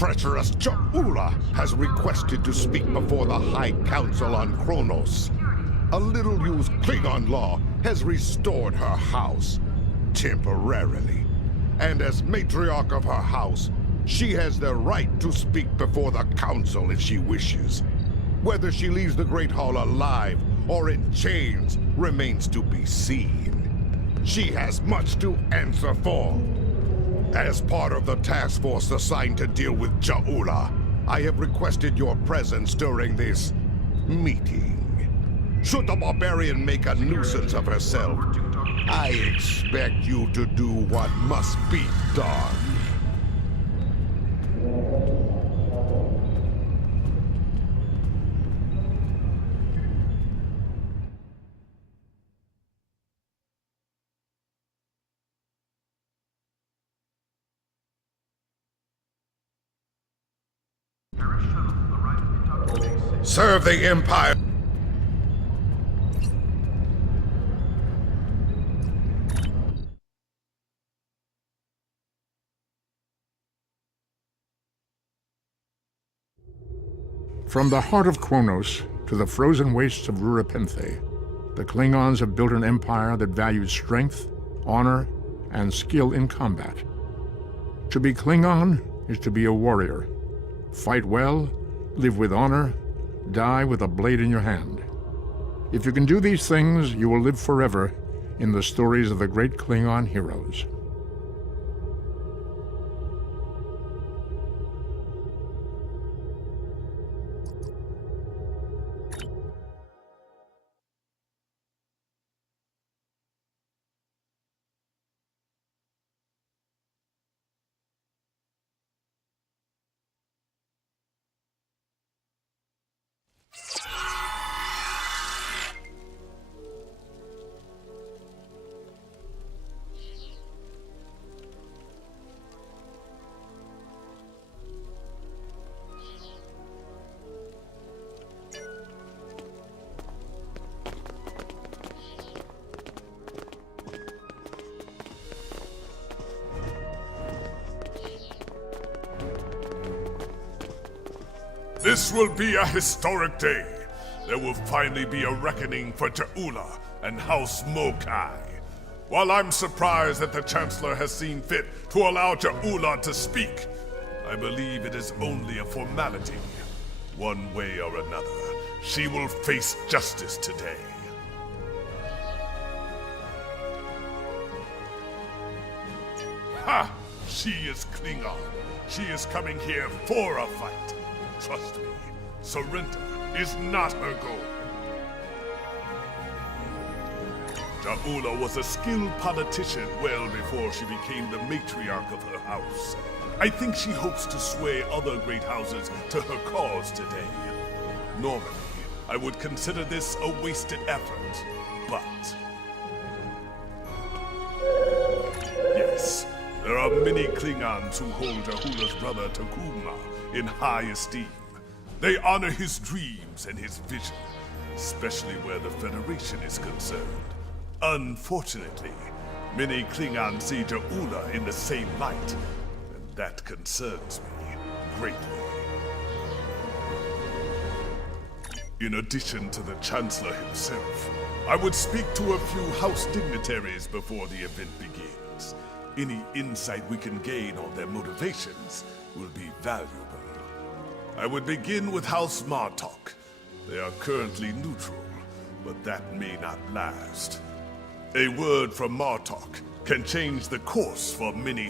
treacherous Ja'ula has requested to speak before the High Council on Kronos. A little-used Klingon law has restored her house, temporarily. And as matriarch of her house, she has the right to speak before the Council if she wishes. Whether she leaves the Great Hall alive or in chains remains to be seen. She has much to answer for. As part of the task force assigned to deal with Ja'ula, I have requested your presence during this meeting. Should the barbarian make a nuisance of herself, I expect you to do what must be done. Serve the Empire. From the heart of Kronos to the frozen wastes of Rurapenthe, the Klingons have built an empire that values strength, honor, and skill in combat. To be Klingon is to be a warrior. Fight well, live with honor, die with a blade in your hand. If you can do these things, you will live forever in the stories of the great Klingon heroes. This will be a historic day. There will finally be a reckoning for Ja'ula and House Mokai. While I'm surprised that the Chancellor has seen fit to allow Ja'ula to speak, I believe it is only a formality. One way or another, she will face justice today. Ha! She is Klingon. She is coming here for a fight. Trust me, surrender is not her goal. Ja'ula was a skilled politician well before she became the matriarch of her house. I think she hopes to sway other great houses to her cause today. Normally, I would consider this a wasted effort, but... yes, there are many Klingons who hold Ja'ula's brother Takuma in high esteem. They honor his dreams and his vision, especially where the Federation is concerned. Unfortunately, many Klingons see Ja'ula in the same light, and that concerns me greatly. In addition to the Chancellor himself, I would speak to a few House dignitaries before the event begins. Any insight we can gain on their motivations will be valuable. I would begin with House Martok. They are currently neutral, but that may not last. A word from Martok can change the course for many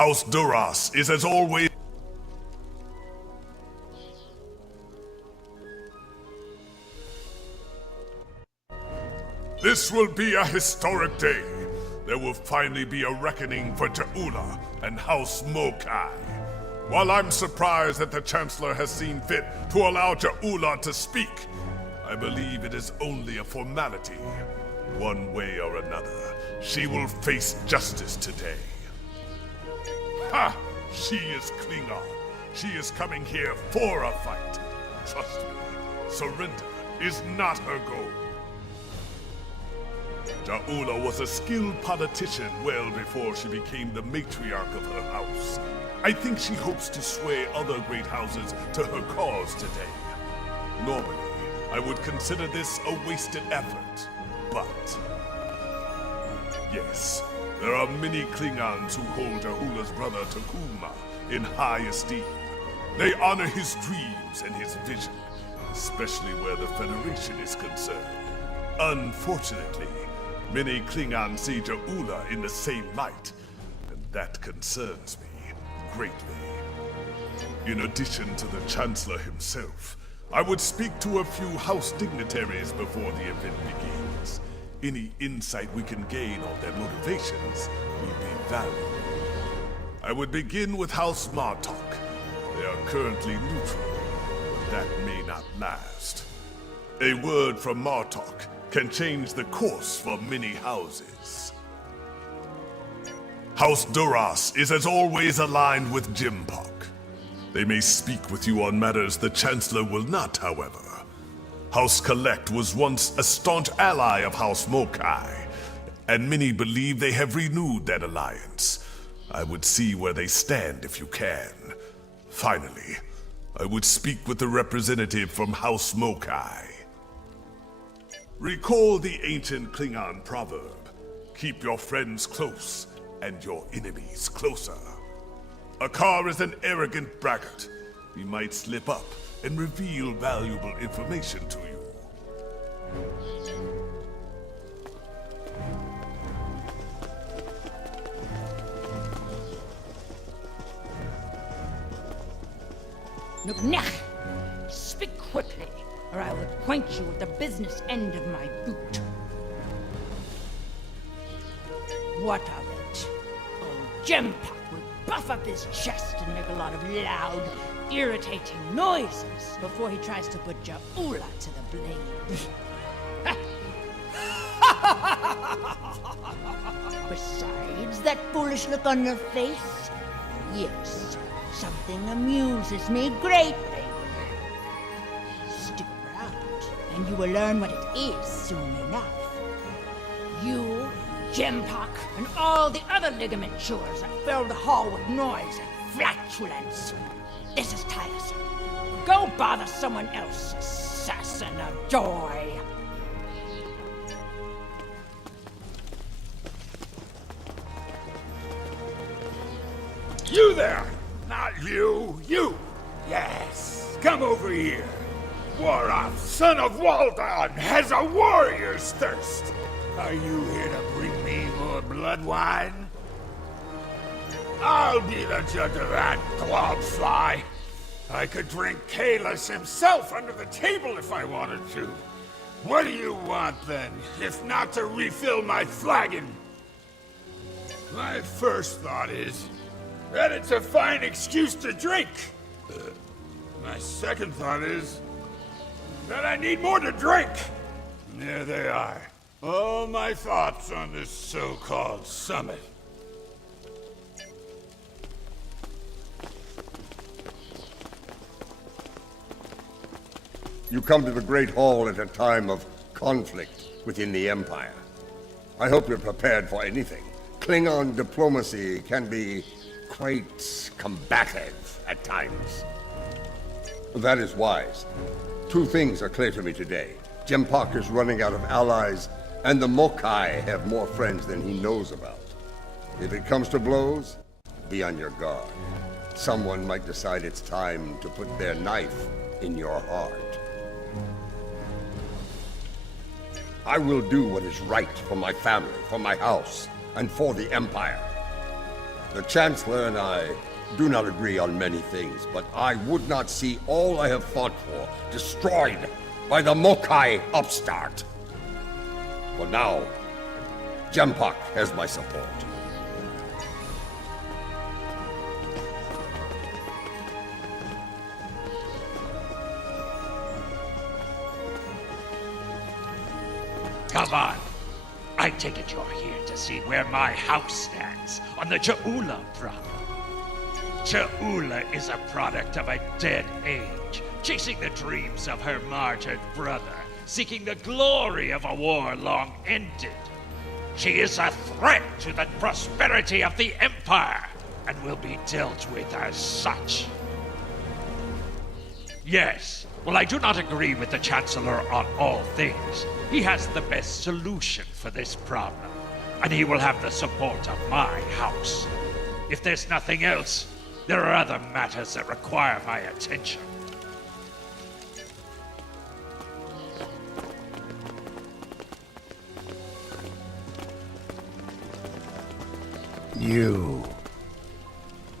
House Duras is as always... This will be a historic day. There will finally be a reckoning for Jaula and House Mokai. While I'm surprised that the Chancellor has seen fit to allow Jaula to speak, I believe it is only a formality. One way or another, she will face justice today. Ha! She is Klingon. She is coming here for a fight. Trust me, surrender is not her goal. Jaula was a skilled politician well before she became the matriarch of her house. I think she hopes to sway other great houses to her cause today. Normally, I would consider this a wasted effort, but... yes, there are many Klingons who hold Jahula's brother Takuma in high esteem. They honor his dreams and his vision, especially where the Federation is concerned. Unfortunately, many Klingons see Jaula in the same light, and that concerns me greatly. In addition to the Chancellor himself, I would speak to a few House dignitaries before the event begins. Any insight we can gain on their motivations will be valuable. I would begin with House Martok. They are currently neutral, but that may not last. A word from Martok can change the course for many houses. House Duras is as always aligned with Jimpak. They may speak with you on matters the Chancellor will not, however. House Collect was once a staunch ally of House Mokai, and many believe they have renewed that alliance. I would see where they stand if you can. Finally, I would speak with the representative from House Mokai. Recall the ancient Klingon proverb, keep your friends close and your enemies closer. A car is an arrogant braggart. He might slip up and reveal valuable information to you. Nuknech! Speak quickly, or I will point you at the business end of my boot. What of it? Old Jempak will buff up his chest and make a lot of loud, irritating noises before he tries to put Jaula to the blade. Besides that foolish look on your face, yes, something amuses me greatly. Stick around, and you will learn what it is soon enough. You, Jempak, and all the other ligament chewers that fill the hall with noise and flatulence. This is tiresome. Go bother someone else, assassin of joy. You there! Not you! You! Yes! Come over here! Warath, son of Waldon, has a warrior's thirst! Are you here to bring me more blood wine? I'll be the judge of that, globfly! I could drink Kalis himself under the table if I wanted to. What do you want, then, if not to refill my flagon? My first thought is that it's a fine excuse to drink. My second thought is that I need more to drink. There they are. All my thoughts on this so-called summit. You come to the Great Hall at a time of conflict within the Empire. I hope you're prepared for anything. Klingon diplomacy can be quite combative at times. That is wise. Two things are clear to me today. Jempak is running out of allies, and the Mokai have more friends than he knows about. If it comes to blows, be on your guard. Someone might decide it's time to put their knife in your heart. I will do what is right for my family, for my house, and for the Empire. The Chancellor and I do not agree on many things, but I would not see all I have fought for destroyed by the Mokai upstart. For now, Jempak has my support. Come on. I take it you're here to see where my house stands on the Cha'ula problem. Cha'ula is a product of a dead age, chasing the dreams of her martyred brother, seeking the glory of a war long ended. She is a threat to the prosperity of the Empire, and will be dealt with as such. Yes, well, I do not agree with the Chancellor on all things. He has the best solution for this problem, and he will have the support of my house. If there's nothing else, there are other matters that require my attention. You.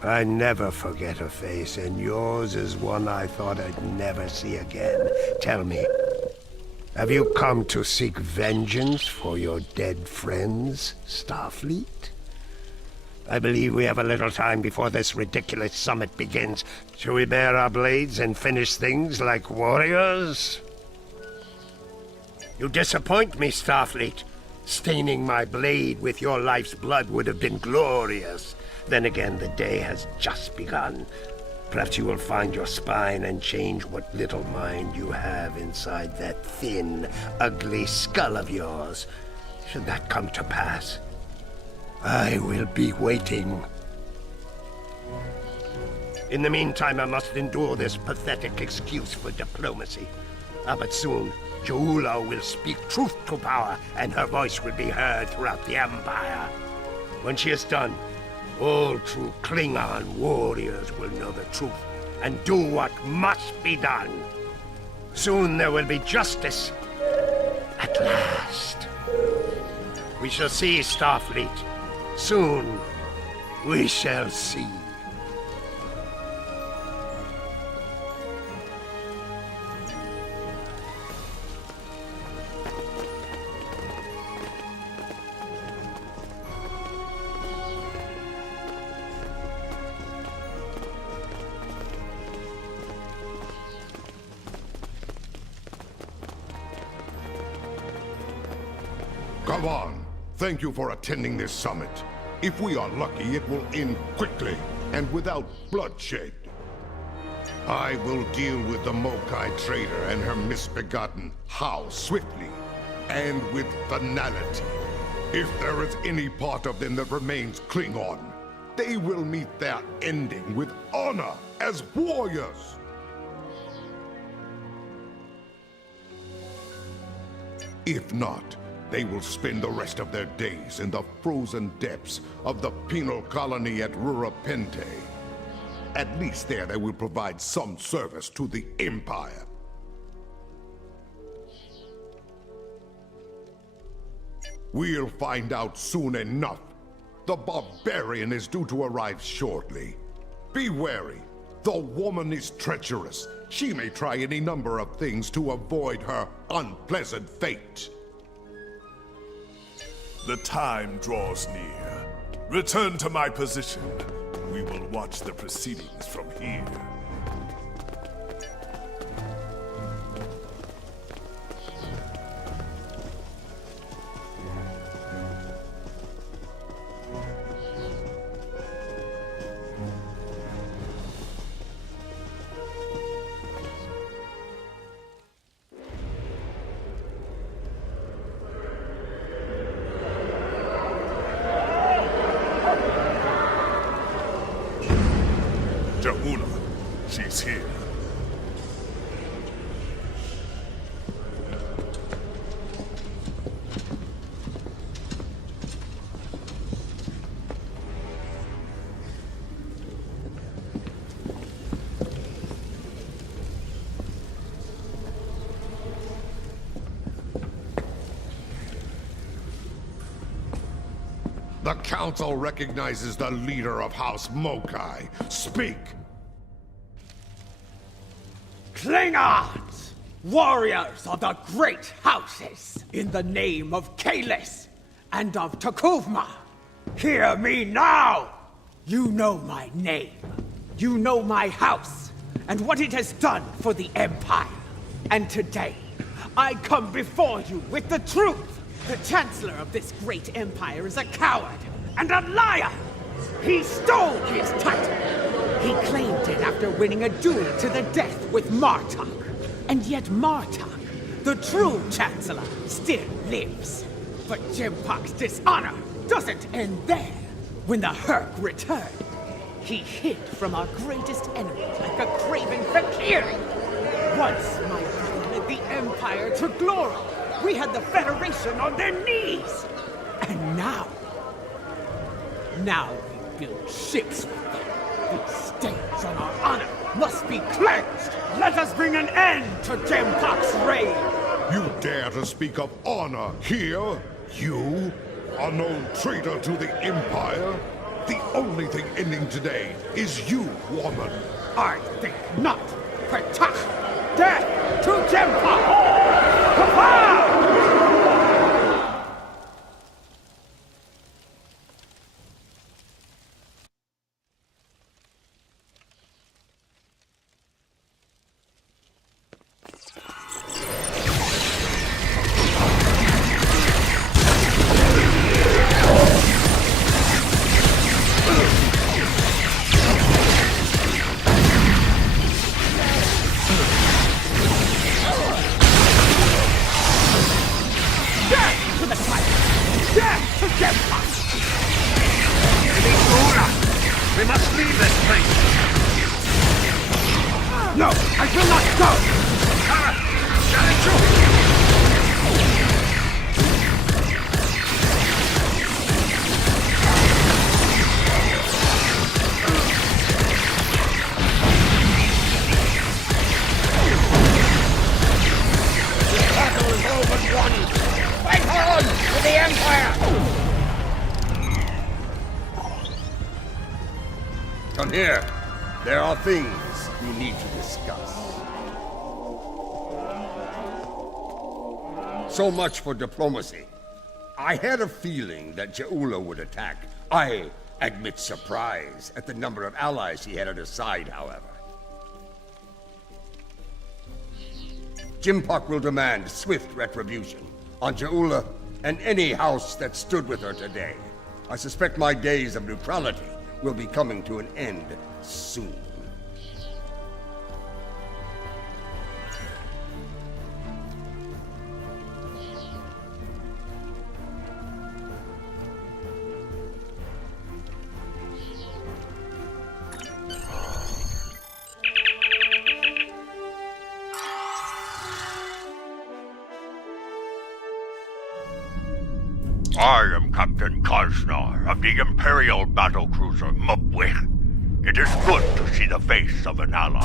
I never forget a face, and yours is one I thought I'd never see again. Tell me, have you come to seek vengeance for your dead friends, Starfleet? I believe we have a little time before this ridiculous summit begins. Shall we bare our blades and finish things like warriors? You disappoint me, Starfleet. Staining my blade with your life's blood would have been glorious. Then again, the day has just begun. Perhaps you will find your spine and change what little mind you have inside that thin, ugly skull of yours. Should that come to pass, I will be waiting. In the meantime, I must endure this pathetic excuse for diplomacy. But soon, Cha'ula will speak truth to power, and her voice will be heard throughout the Empire. When she is done, all true Klingon warriors will know the truth and do what must be done. Soon there will be justice. At last. We shall see, Starfleet. Soon we shall see. Come on. Thank you for attending this summit. If we are lucky, it will end quickly and without bloodshed. I will deal with the Mokai trader and her misbegotten house swiftly and with finality. If there is any part of them that remains Klingon, they will meet their ending with honor as warriors. If not, they will spend the rest of their days in the frozen depths of the penal colony at Rurapente. At least there they will provide some service to the Empire. We'll find out soon enough. The barbarian is due to arrive shortly. Be wary. The woman is treacherous. She may try any number of things to avoid her unpleasant fate. The time draws near. Return to my position. We will watch the proceedings from here. Cha'ula, she's here. The Council recognizes the leader of House Mokai. Speak! Klingons! Warriors of the great houses! In the name of Kalis and of Takuvma! Hear me now! You know my name. You know my house, and what it has done for the Empire. And today, I come before you with the truth! The Chancellor of this great empire is a coward and a liar! He stole his title! He claimed it after winning a duel to the death with Martok. And yet Martok, the true Chancellor, still lives. But Jimpok's dishonor doesn't end there. When the Herc returned, he hid from our greatest enemy like a craven fakir. Once my brother led the Empire to glory, we had the Federation on their knees. And now we build ships with them. These stains on our honor must be cleansed. Let us bring an end to Jimpok's reign. You dare to speak of honor here? You? A known traitor to the Empire? The only thing ending today is you, woman. I think not. Protect! Death to Jimpok! Kapow! We must leave this place! No, I will not go! Kara! Shanichu! This battle is all but won! Fight on for the Empire! Come here. There are things we need to discuss. So much for diplomacy. I had a feeling that Jaula would attack. I admit surprise at the number of allies he had at his side, however. Jimpok will demand swift retribution on Jaula and any house that stood with her today. I suspect my days of neutrality will be coming to an end soon. I am Captain Kaznar of the Imperial battlecruiser Mupwich. It is good to see the face of an ally.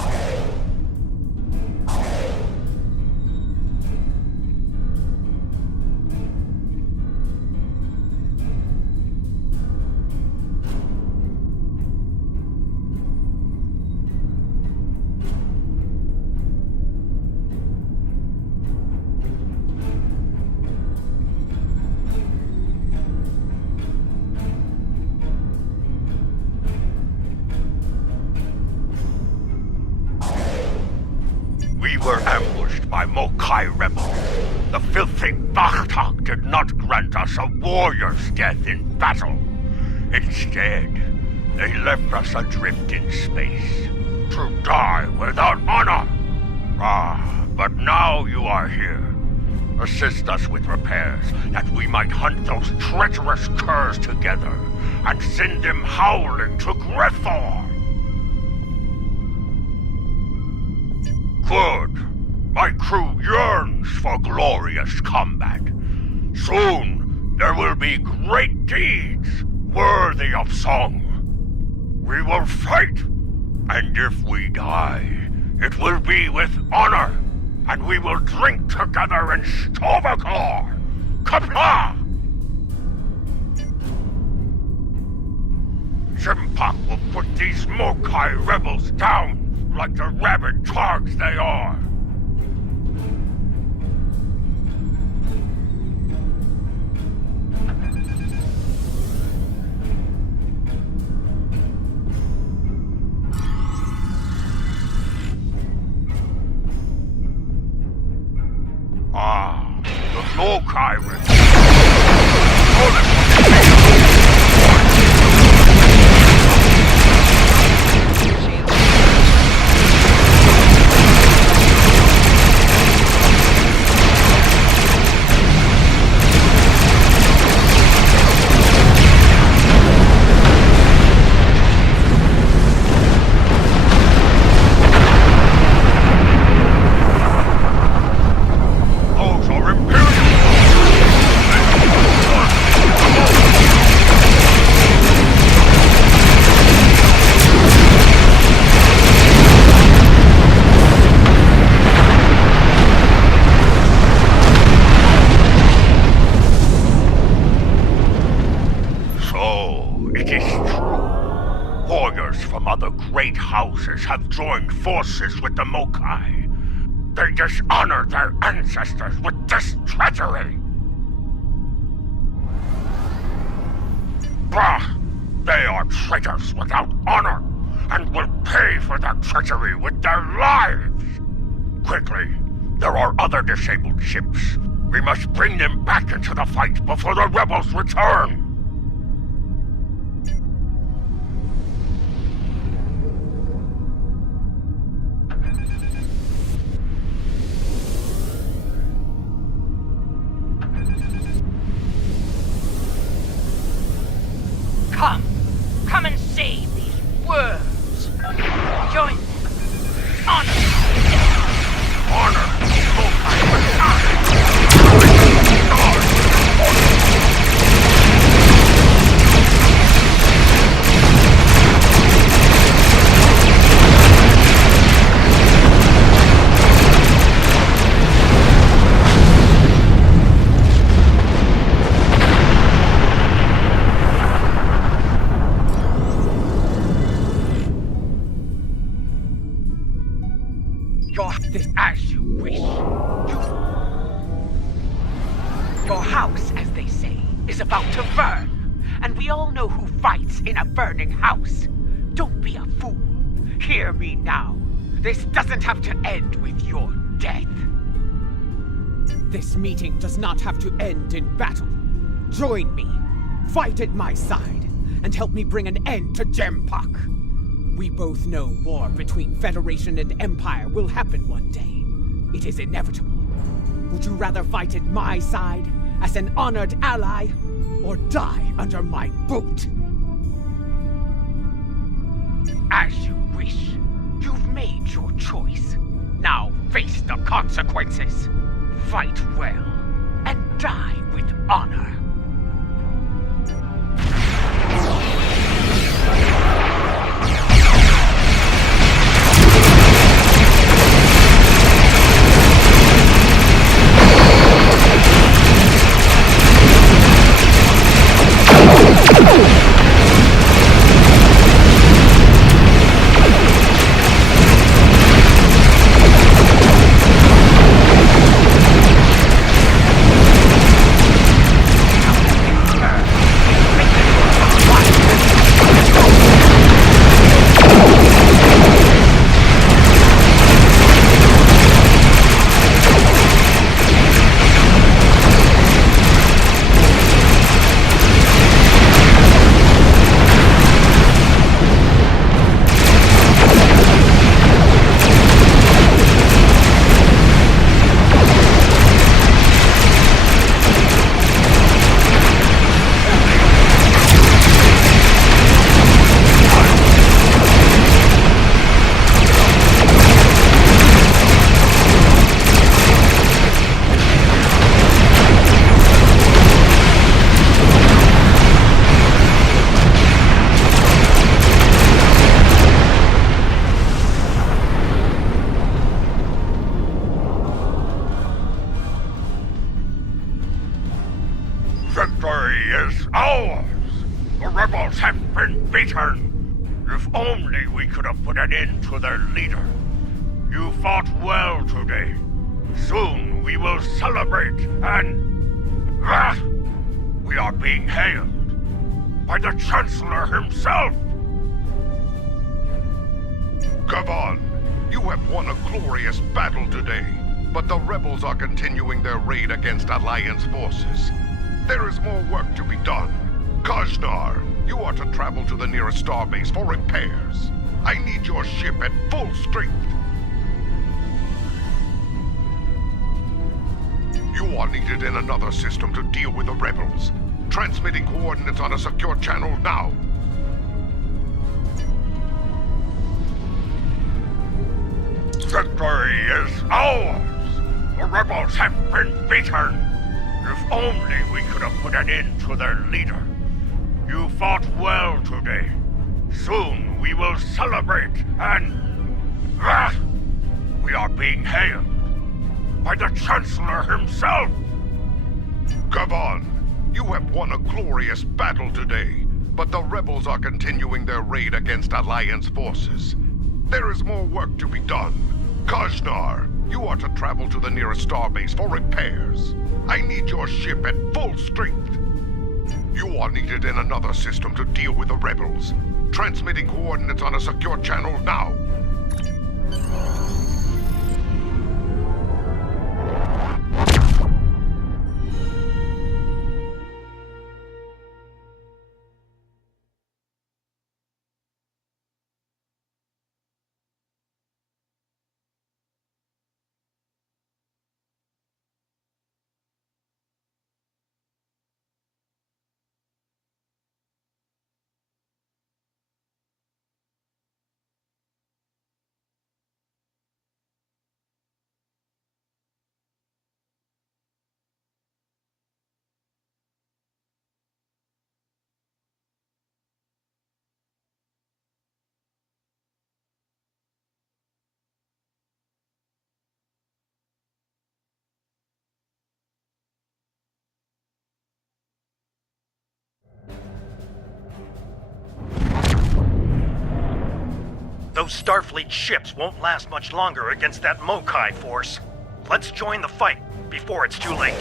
We were ambushed by Mokai rebels. The filthy Bakhtak did not grant us a warrior's death in battle. Instead, they left us adrift in space, to die without honor. But now you are here. Assist us with repairs, that we might hunt those treacherous curs together, and send them howling to Grethor. Good. My crew yearns for glorious combat. Soon, there will be great deeds worthy of song. We will fight, and if we die, it will be with honor, and we will drink together in Stovakor. Kapla! Jimpak will put these Mokai rebels down like the rabid dogs they are. The Mokai rebels. Have joined forces with the Mokai. They dishonor their ancestors with this treachery. Bah! They are traitors without honor, and will pay for their treachery with their lives! Quickly, there are other disabled ships. We must bring them back into the fight before the rebels return! Come and save these worms. Join them. Honor. This as you wish. Your house, as they say, is about to burn. And we all know who fights in a burning house. Don't be a fool. Hear me now. This doesn't have to end with your death. This meeting does not have to end in battle. Join me. Fight at my side. And help me bring an end to Jempak. We both know war between Federation and Empire will happen one day. It is inevitable. Would you rather fight at my side, as an honored ally, or die under my boot? As you wish. You've made your choice. Now face the consequences. Fight well, and die with honor. beaten! If only we could have put an end to their leader. You fought well today. Soon we will celebrate and... we are being hailed by the Chancellor himself! Kavan, you have won a glorious battle today, but the rebels are continuing their raid against Alliance forces. There is more work to be done. Kajnar, you are to travel to the nearest starbase for repairs. I need your ship at full strength. You are needed in another system to deal with the rebels. Transmitting coordinates on a secure channel now. Victory is ours! The rebels have been beaten! If only we could have put an end to their leader. You fought well today. Soon we will celebrate and... we are being hailed by the Chancellor himself! Kavan, you have won a glorious battle today, but the rebels are continuing their raid against Alliance forces. There is more work to be done. Kajnar, you are to travel to the nearest starbase for repairs. I need your ship at full strength. You are needed in another system to deal with the rebels. Transmitting coordinates on a secure channel now. Those Starfleet ships won't last much longer against that Mokai force. Let's join the fight before it's too late.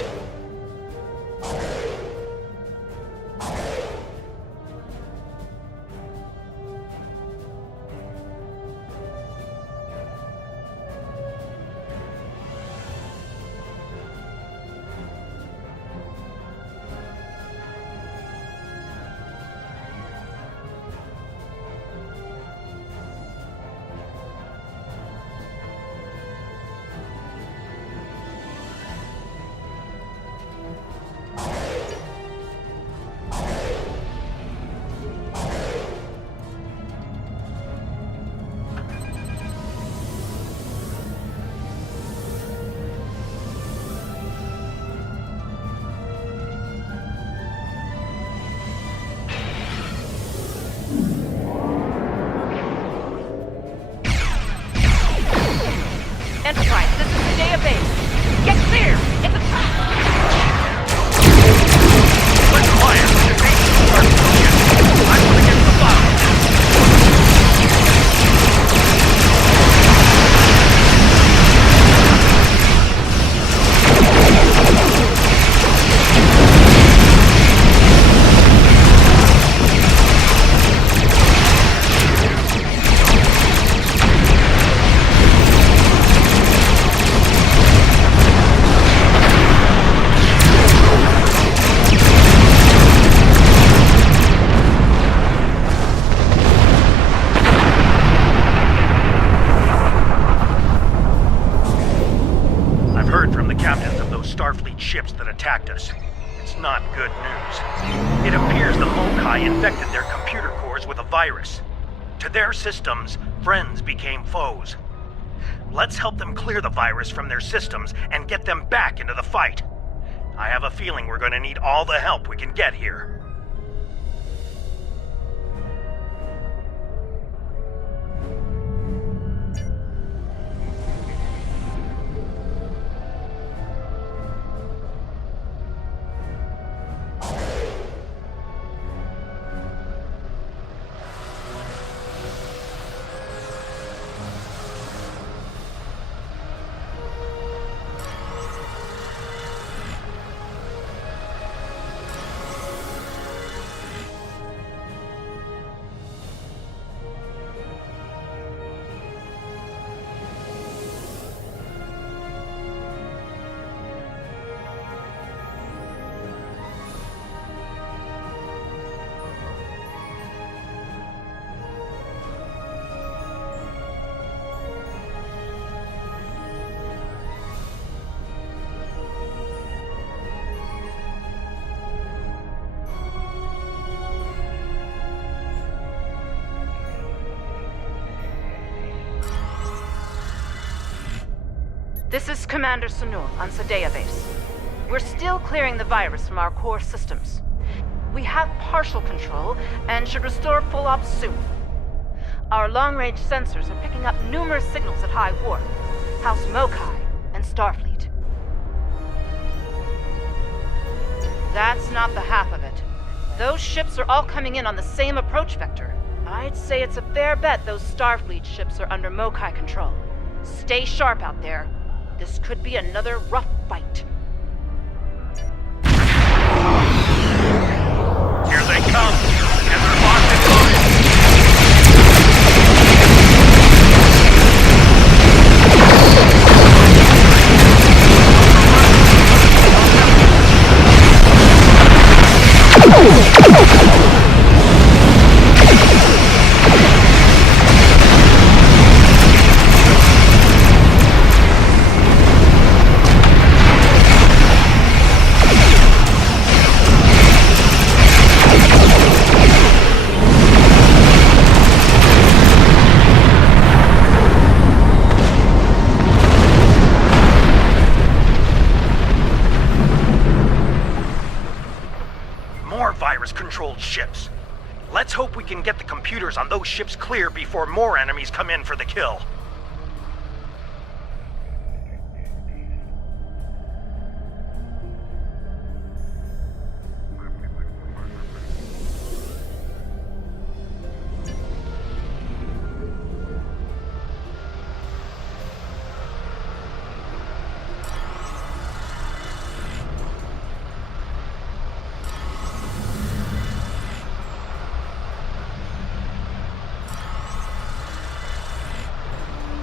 Enterprise, this is the day of base. Get clear! It's a... Let's fire! The base starts pushing! I'm gonna get the bomb! Starfleet ships that attacked us. It's not good news. It appears the Mokai infected their computer cores with a virus. To their systems, friends became foes. Let's help them clear the virus from their systems and get them back into the fight. I have a feeling we're going to need all the help we can get here. This is Commander Sunul on Sadea Base. We're still clearing the virus from our core systems. We have partial control and should restore full ops soon. Our long-range sensors are picking up numerous signals at high warp, House Mokai, and Starfleet. That's not the half of it. Those ships are all coming in on the same approach vector. I'd say it's a fair bet those Starfleet ships are under Mokai control. Stay sharp out there. This could be another rough fight. Here they come, and they're locked and loaded. Virus-controlled ships. Let's hope we can get the computers on those ships clear before more enemies come in for the kill.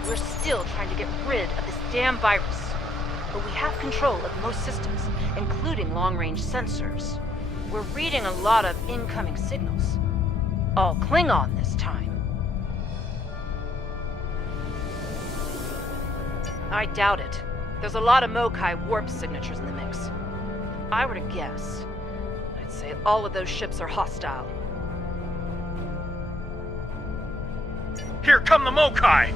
We're still trying to get rid of this damn virus. But we have control of most systems, including long-range sensors. We're reading a lot of incoming signals. All Klingon this time. I doubt it. There's a lot of Mokai warp signatures in the mix. If I were to guess, I'd say all of those ships are hostile. Here come the Mokai!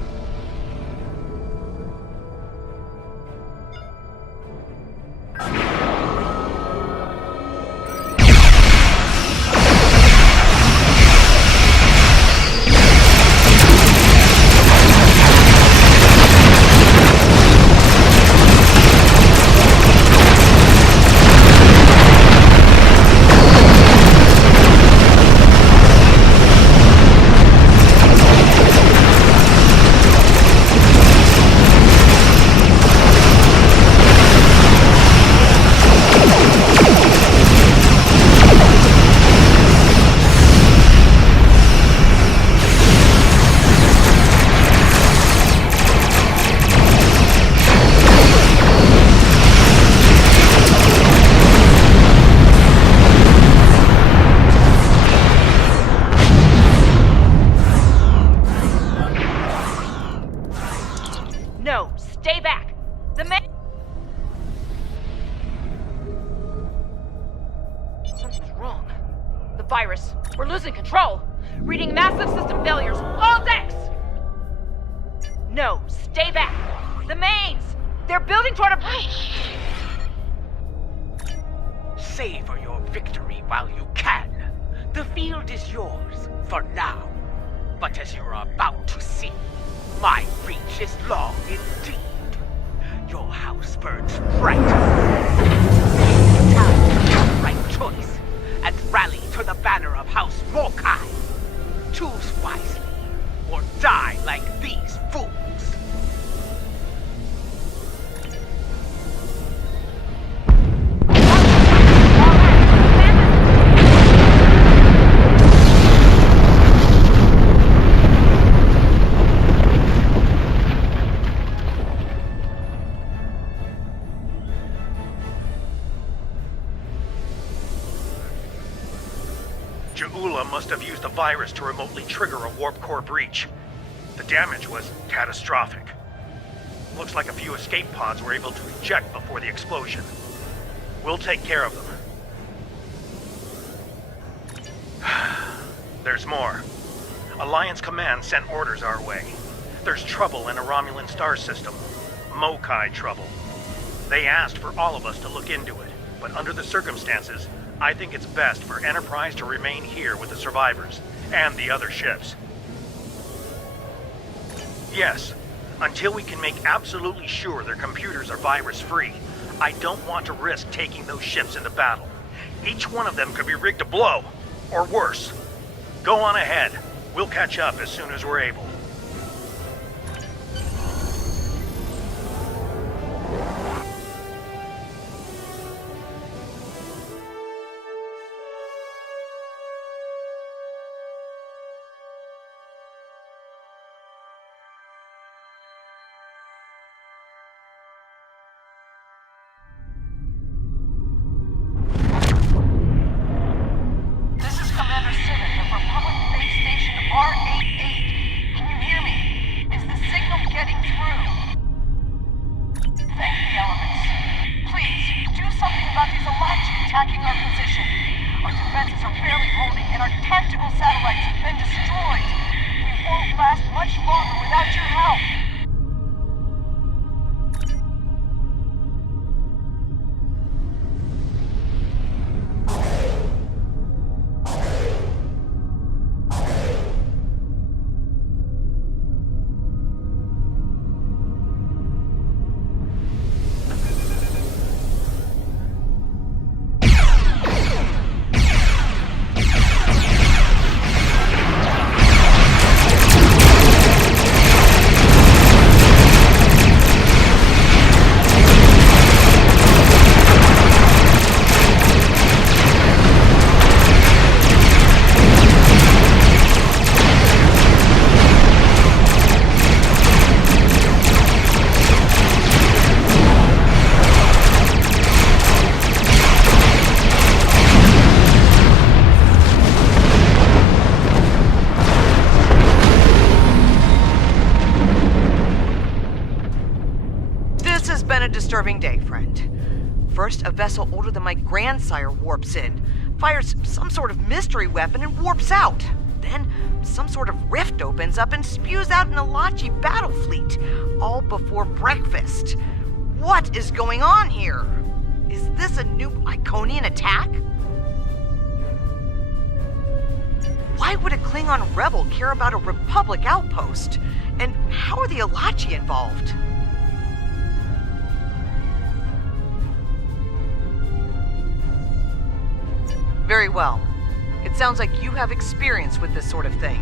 No, stay back! Something's wrong. The virus. We're losing control! Reading massive system failures. All decks! No, stay back! The mains! They're building toward a breach! Savor your victory while you can. The field is yours, for now. But as you're about to see, my reach is long indeed. Your house burns bright. Take the right choice, and rally to the banner of House Mokai. Choose wisely, or die like these fools. Jaula must have used the virus to remotely trigger a warp core breach. The damage was catastrophic. Looks like a few escape pods were able to eject before the explosion. We'll take care of them. There's more. Alliance Command sent orders our way. There's trouble in a Romulan star system. Mokai trouble. They asked for all of us to look into it, but under the circumstances, I think it's best for Enterprise to remain here with the survivors and the other ships. Yes, until we can make absolutely sure their computers are virus-free, I don't want to risk taking those ships into battle. Each one of them could be rigged to blow, or worse. Go on ahead. We'll catch up as soon as we're able. Disturbing day, friend. First, a vessel older than my grandsire warps in, fires some sort of mystery weapon and warps out. Then, some sort of rift opens up and spews out an Elachi battle fleet, all before breakfast. What is going on here? Is this a new Iconian attack? Why would a Klingon rebel care about a Republic outpost? And how are the Elachi involved? Very well. It sounds like you have experience with this sort of thing.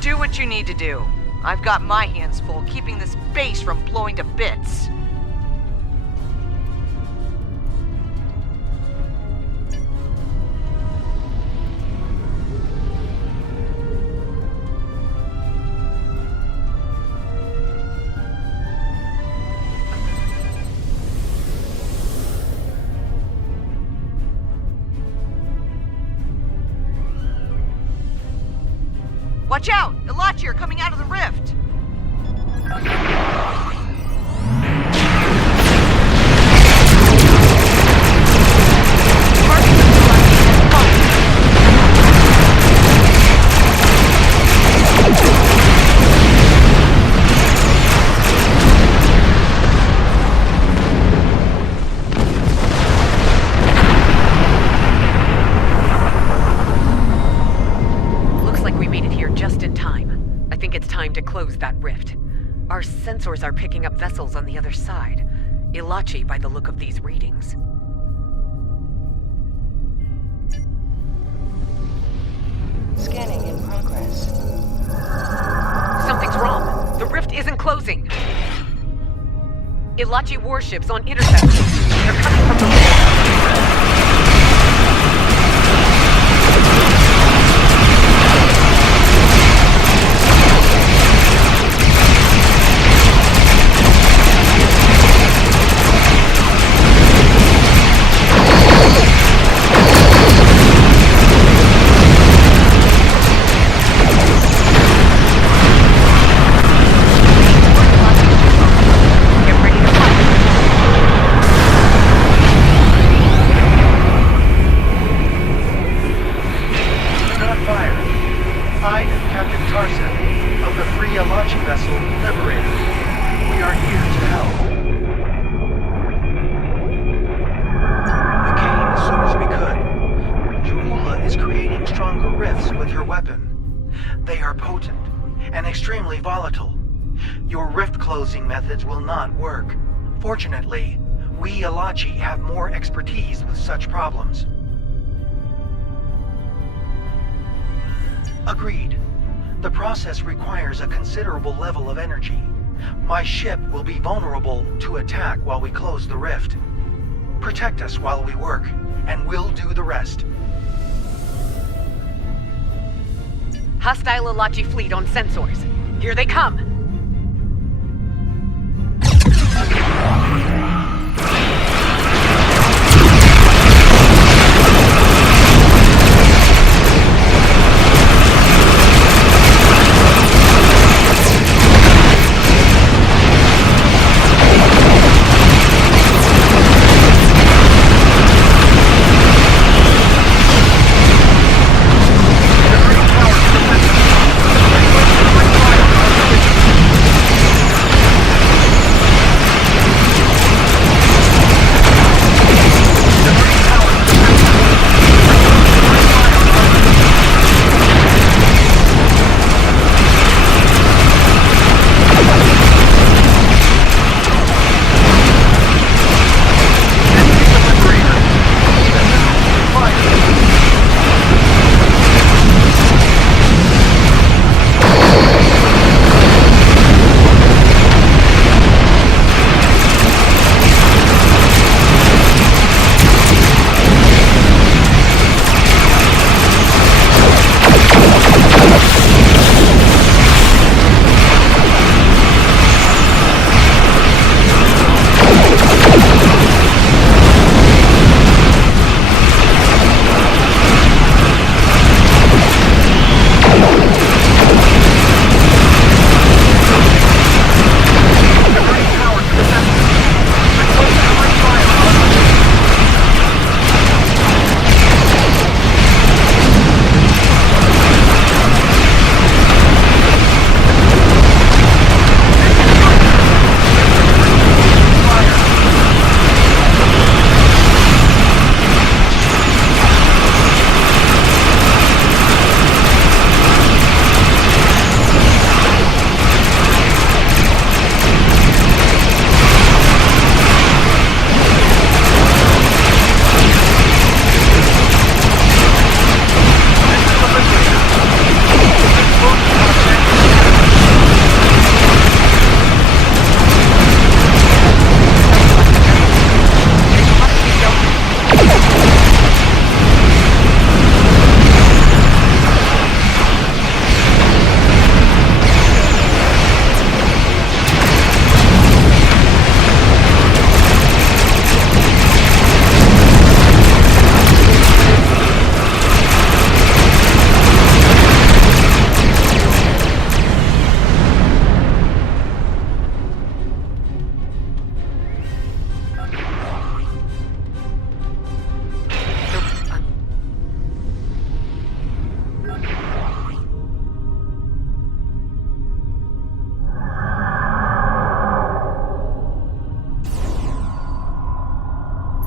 Do what you need to do. I've got my hands full keeping this base from blowing to bits. Watch out! Elachi are coming out of the rift! To close that rift. Our sensors are picking up vessels on the other side. Elachi by the look of these readings. Scanning in progress. Something's wrong. The rift isn't closing. Elachi warships on interception. They're coming from the rift. Elachi vessel liberated. We are here to help. and extremely volatile. Your rift closing methods will not work. Fortunately, we Elachi have more expertise with such problems. Agreed. The process requires a considerable level of energy. My ship will be vulnerable to attack while we close the rift. Protect us while we work, and we'll do the rest. Hostile Elachi fleet on sensors. Here they come!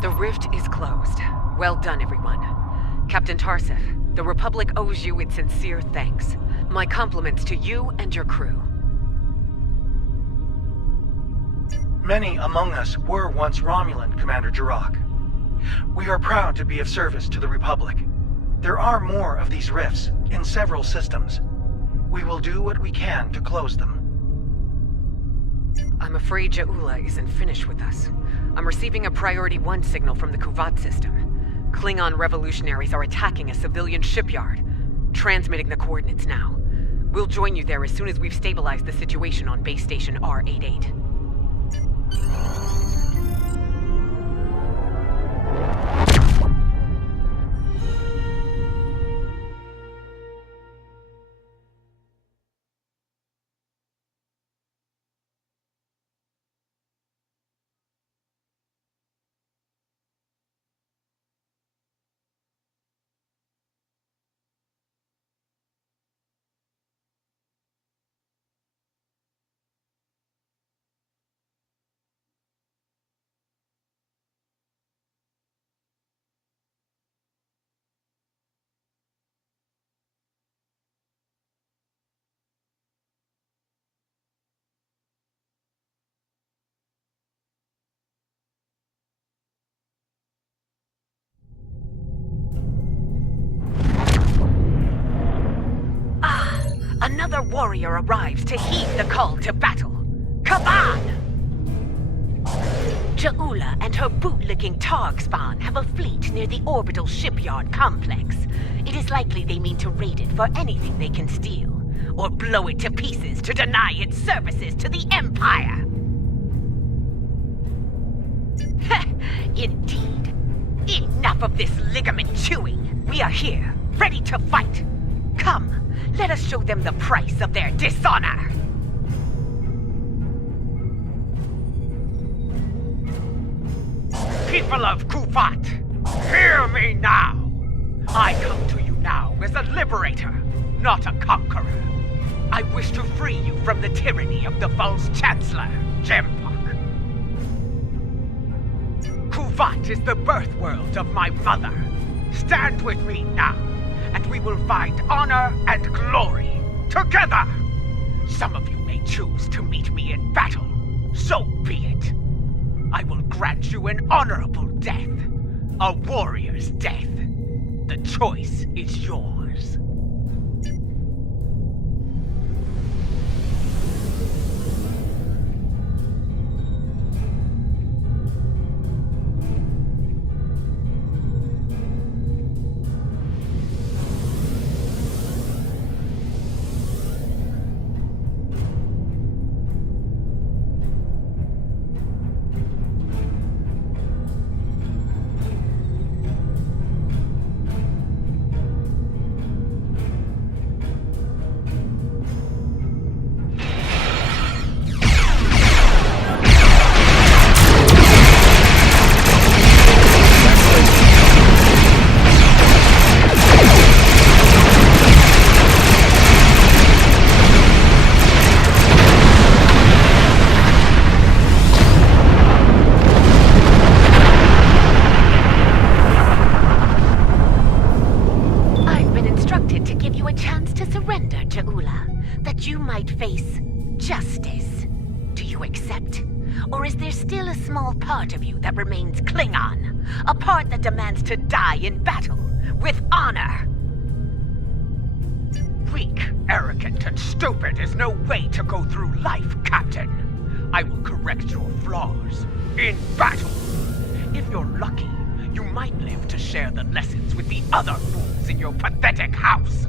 The rift is closed. Well done, everyone. Captain Tarsif, the Republic owes you its sincere thanks. My compliments to you and your crew. Many among us were once Romulan, Commander Jirok. We are proud to be of service to the Republic. There are more of these rifts in several systems. We will do what we can to close them. I'm afraid Ja'ula isn't finished with us. I'm receiving a Priority 1 signal from the Kuvat system. Klingon revolutionaries are attacking a civilian shipyard. Transmitting the coordinates now. We'll join you there as soon as we've stabilized the situation on base station R88. another warrior arrives to heed the call to battle. Come on! Ja'ula and her bootlicking Targ spawn have a fleet near the orbital shipyard complex. It is likely they mean to raid it for anything they can steal, or blow it to pieces to deny its services to the Empire. Indeed. Enough of this ligament chewing. We are here, ready to fight. Come, let us show them the price of their dishonor. People of Kuvat, hear me now! I come to you now as a liberator, not a conqueror. I wish to free you from the tyranny of the false Chancellor, Jempak. Kuvat is the birth world of my mother. Stand with me now, and we will find honor and glory together. Some of you may choose to meet me in battle. So be it. I will grant you an honorable death. A warrior's death. The choice is yours. Remains Klingon, a part that demands to die in battle, with honor. Weak, arrogant, and stupid is no way to go through life, Captain. I will correct your flaws in battle. If you're lucky, you might live to share the lessons with the other fools in your pathetic house.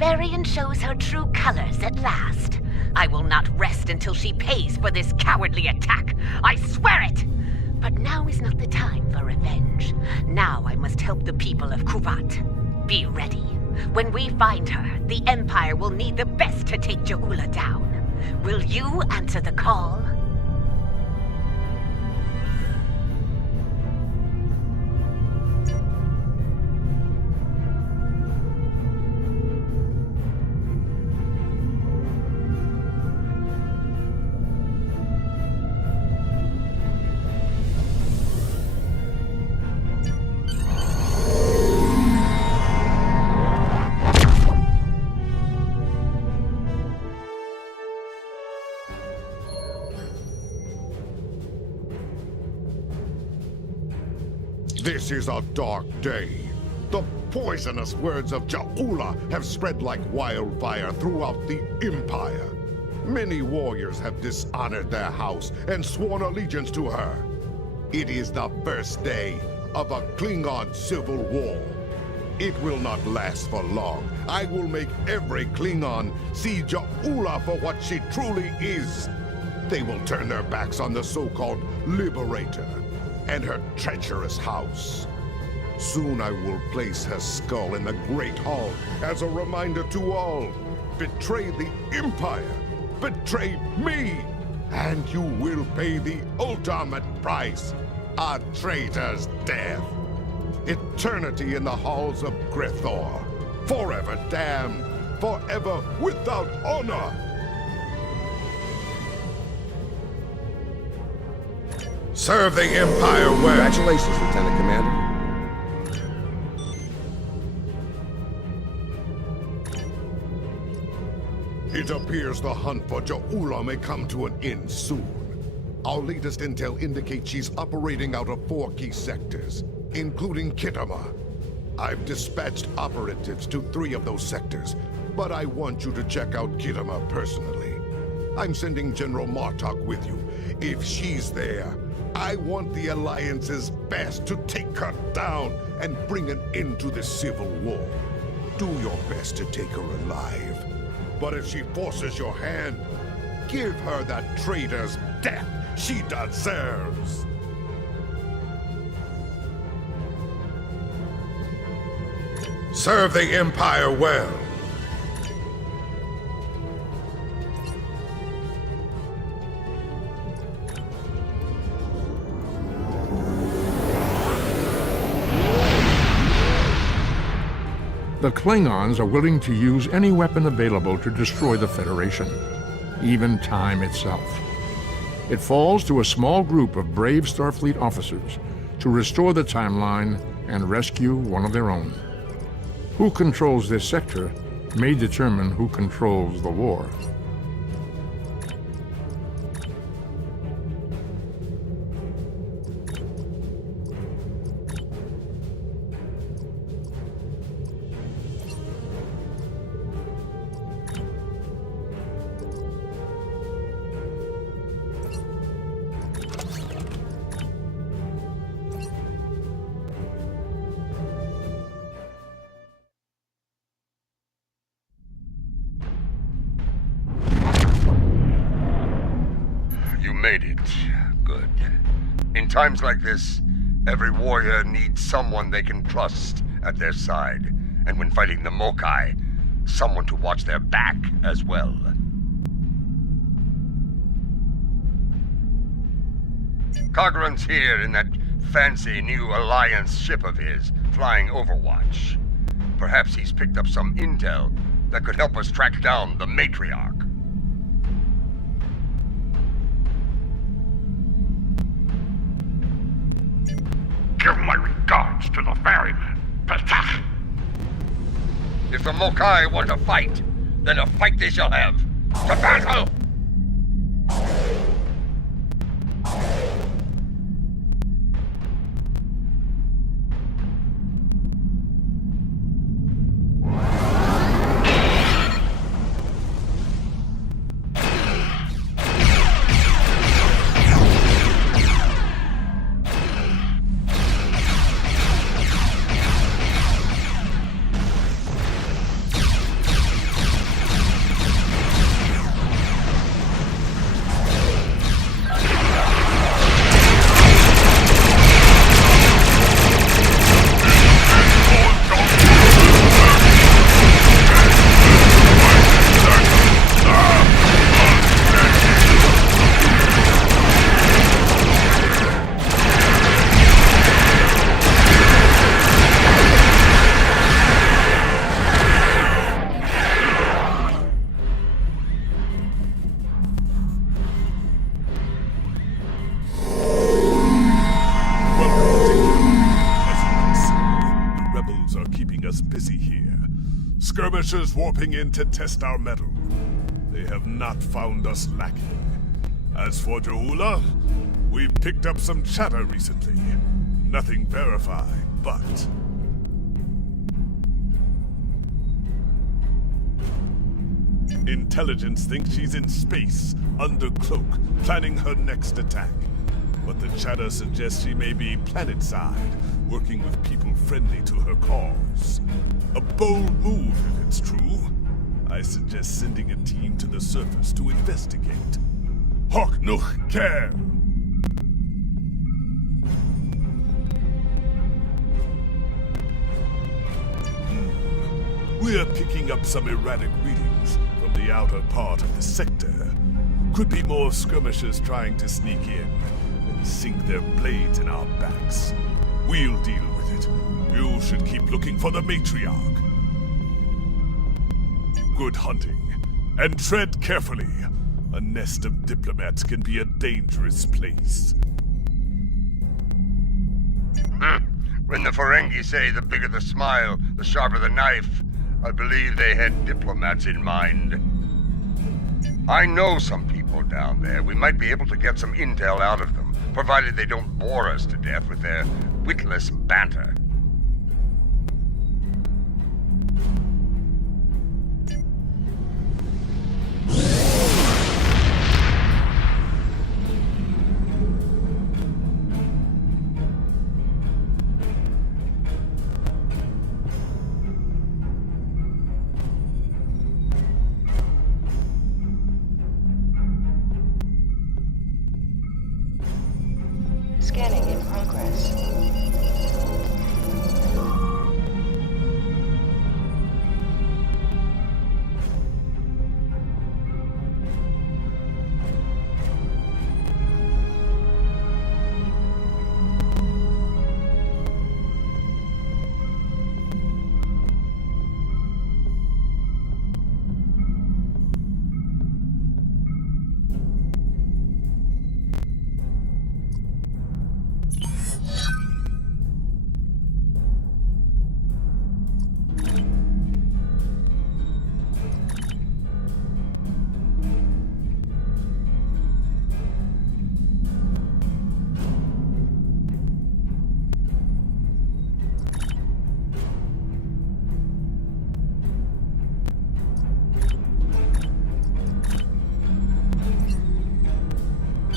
barbarian shows her true colors at last. I will not rest until she pays for this cowardly attack. I swear it! But now is not the time for revenge. Now I must help the people of Kuvat. Be ready. When we find her, the Empire will need the best to take Ja'ula down. Will you answer the call? This is a dark day. The poisonous words of Ja'ula have spread like wildfire throughout the Empire. Many warriors have dishonored their house and sworn allegiance to her. It is the first day of a Klingon civil war. It will not last for long. I will make every Klingon see Ja'ula for what she truly is. They will turn their backs on the so-called Liberator and her treacherous house. Soon I will place her skull in the Great Hall as a reminder to all. Betray the Empire, betray me, and you will pay the ultimate price, a traitor's death. Eternity in the halls of Grithor, forever damned, forever without honor. Serve the Empire well. Congratulations, Lieutenant Commander. It appears the hunt for Ja'ula may come to an end soon. Our latest intel indicates she's operating out of 4 key sectors, including Kitama. I've dispatched operatives to 3 of those sectors, but I want you to check out Kitama personally. I'm sending General Martok with you. If she's there, I want the Alliance's best to take her down and bring an end to the civil war. Do your best to take her alive. But if she forces your hand, give her that traitor's death she deserves. Serve the Empire well. The Klingons are willing to use any weapon available to destroy the Federation, even time itself. It falls to a small group of brave Starfleet officers to restore the timeline and rescue one of their own. Who controls this sector may determine who controls the war. You made it. Good. In times like this, every warrior needs someone they can trust at their side. And when fighting the Mokai, someone to watch their back as well. Cogran's here in that fancy new Alliance ship of his, flying Overwatch. Perhaps he's picked up some intel that could help us track down the Matriarch. Give my regards to the ferryman, Petach. If the Mokai want to fight, then a fight they shall have. To battle! skirmishers warping in to test our mettle. They have not found us lacking. As for Jaula, we picked up some chatter recently. Nothing verified, but... Intelligence thinks she's in space, under cloak, planning her next attack. But the chatter suggests she may be planet-side, working with people friendly to her cause. A bold move, if it's true. I suggest sending a team to the surface to investigate. Hawk noch care! We are picking up some erratic readings from the outer part of the sector. Could be more skirmishers trying to sneak in and sink their blades in our backs. We'll deal with it. You should keep looking for the matriarch. Good hunting. And tread carefully. A nest of diplomats can be a dangerous place. When the Ferengi say the bigger the smile, the sharper the knife, I believe they had diplomats in mind. I know some people down there. We might be able to get some intel out of them, provided they don't bore us to death with their witless banter. Scanning in progress.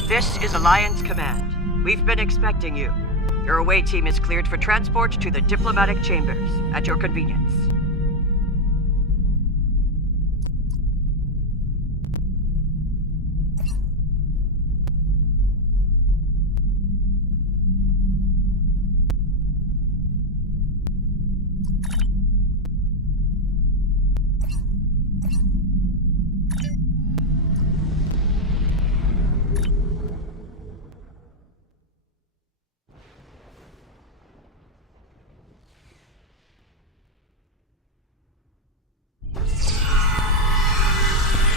This is Alliance Command. We've been expecting you. Your away team is cleared for transport to the diplomatic chambers, at your convenience.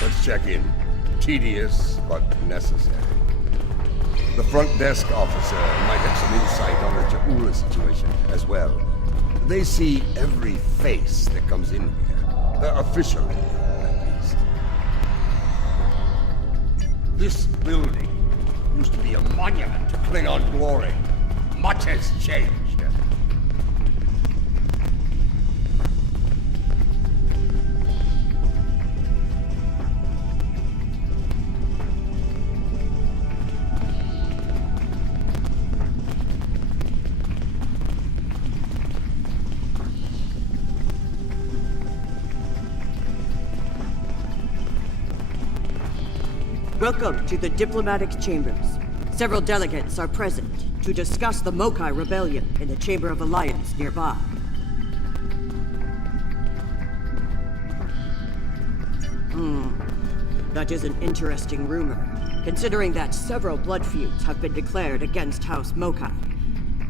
Let's check in. Tedious, but necessary. The front desk officer might have some insight on the Jaula situation as well. They see every face that comes in here. Officially, at least. This building used to be a monument to Klingon glory. Much has changed. Welcome to the diplomatic chambers. Several delegates are present to discuss the Mokai Rebellion in the Chamber of Alliance nearby. That is an interesting rumor, considering that several blood feuds have been declared against House Mokai.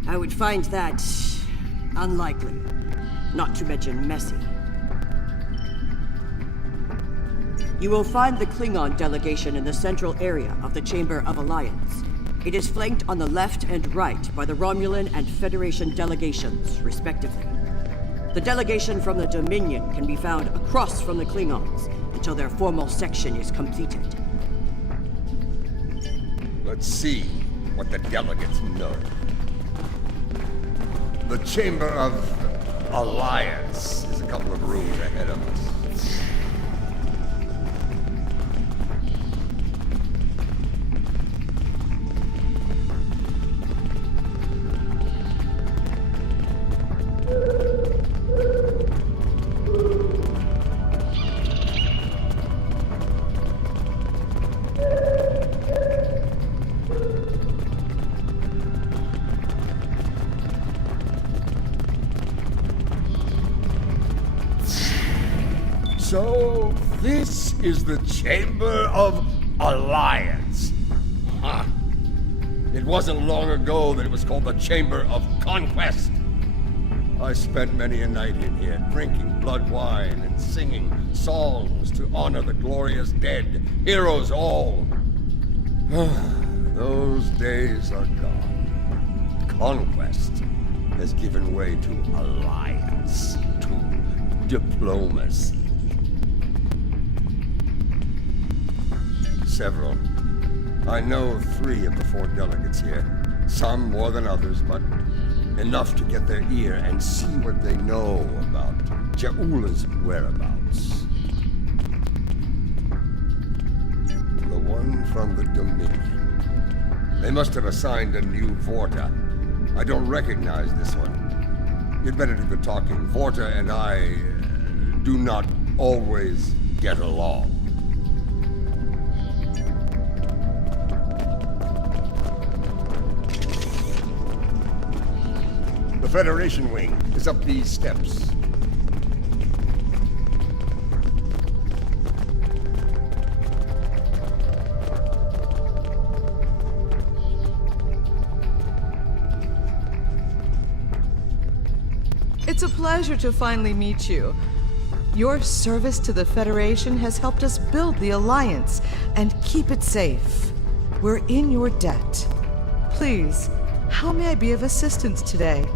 I would find that unlikely, not to mention messy. You will find the Klingon delegation in the central area of the Chamber of Alliance. It is flanked on the left and right by the Romulan and Federation delegations, respectively. The delegation from the Dominion can be found across from the Klingons until their formal section is completed. Let's see what the delegates know. The Chamber of Alliance is a couple of rooms ahead of us. So, this is the Chamber of Alliance. Huh. It wasn't long ago that it was called the Chamber of Conquest. I spent many a night in here, drinking blood wine and singing songs to honor the glorious dead, heroes all. Those days are gone. Conquest has given way to alliance, to diplomacy. Several. I know 3 of the 4 delegates here. Some more than others, but enough to get their ear and see what they know about Ja'ula's whereabouts. The one from the Dominion. They must have assigned a new Vorta. I don't recognize this one. You'd better do the talking. Vorta and I do not always get along. The Federation wing is up these steps. It's a pleasure to finally meet you. Your service to the Federation has helped us build the Alliance and keep it safe. We're in your debt. Please, how may I be of assistance today?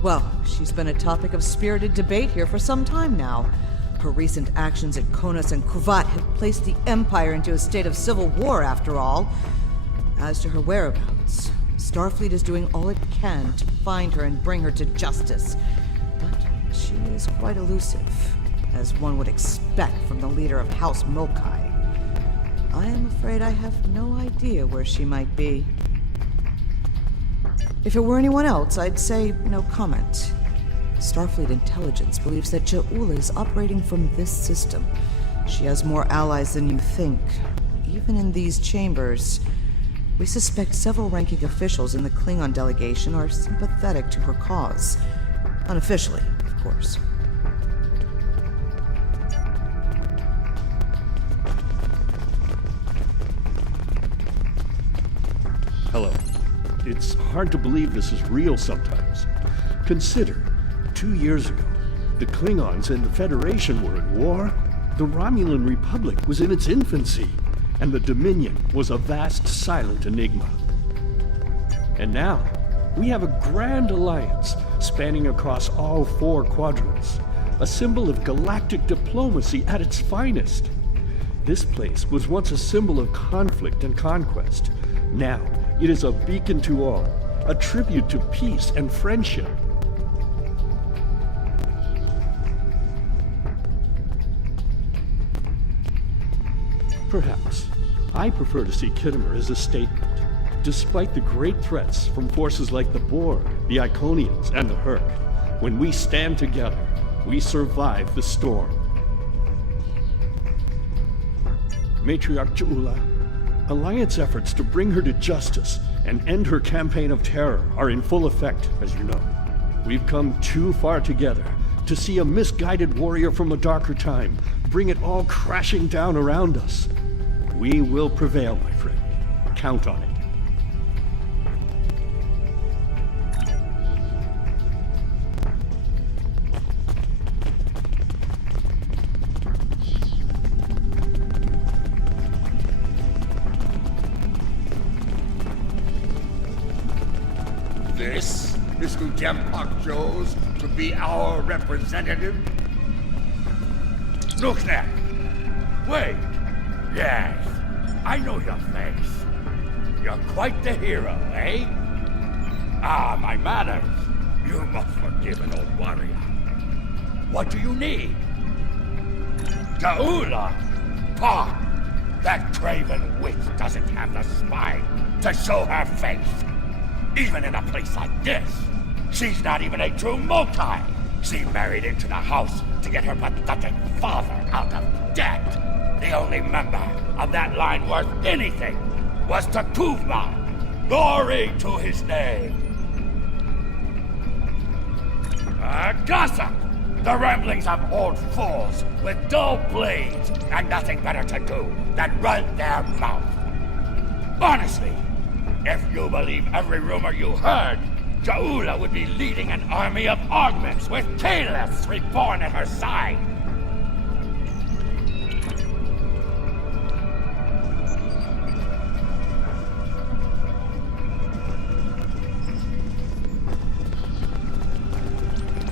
Well, she's been a topic of spirited debate here for some time now. Her recent actions at Konos and Kuvat have placed the Empire into a state of civil war, after all. As to her whereabouts, Starfleet is doing all it can to find her and bring her to justice. But she is quite elusive, as one would expect from the leader of House Mokai. I am afraid I have no idea where she might be. If it were anyone else, I'd say no comment. Starfleet intelligence believes that Ja'ula is operating from this system. She has more allies than you think. Even in these chambers, we suspect several ranking officials in the Klingon delegation are sympathetic to her cause. Unofficially, of course. Hello. It's hard to believe this is real sometimes. Consider, 2 years ago, the Klingons and the Federation were at war, the Romulan Republic was in its infancy, and the Dominion was a vast silent enigma. And now, we have a grand alliance spanning across all 4 quadrants, a symbol of galactic diplomacy at its finest. This place was once a symbol of conflict and conquest. Now, it is a beacon to all, a tribute to peace and friendship. Perhaps. I prefer to see Kittimer as a statement. Despite the great threats from forces like the Borg, the Iconians, and the Herc, when we stand together, we survive the storm. Matriarch Ja'ula, Alliance efforts to bring her to justice and end her campaign of terror are in full effect, as you know. We've come too far together to see a misguided warrior from a darker time bring it all crashing down around us. We will prevail, my friend. Count on it. This is who Jempok chose to be our representative? Look there! Wait! Yes, I know your face. You're quite the hero, eh? Ah, my manners. You must forgive an old warrior. What do you need? Jaula! Pah! That craven witch doesn't have the spine to show her face. Even in a place like this, she's not even a true Mokai. She married into the house to get her pathetic father out of debt. The only member of that line worth anything was Takuvma. Glory to his name. Gossip! The ramblings of old fools with dull blades and nothing better to do than run their mouth. Honestly, if you believe every rumor you heard, Jaula would be leading an army of augments with caliphs reborn at her side.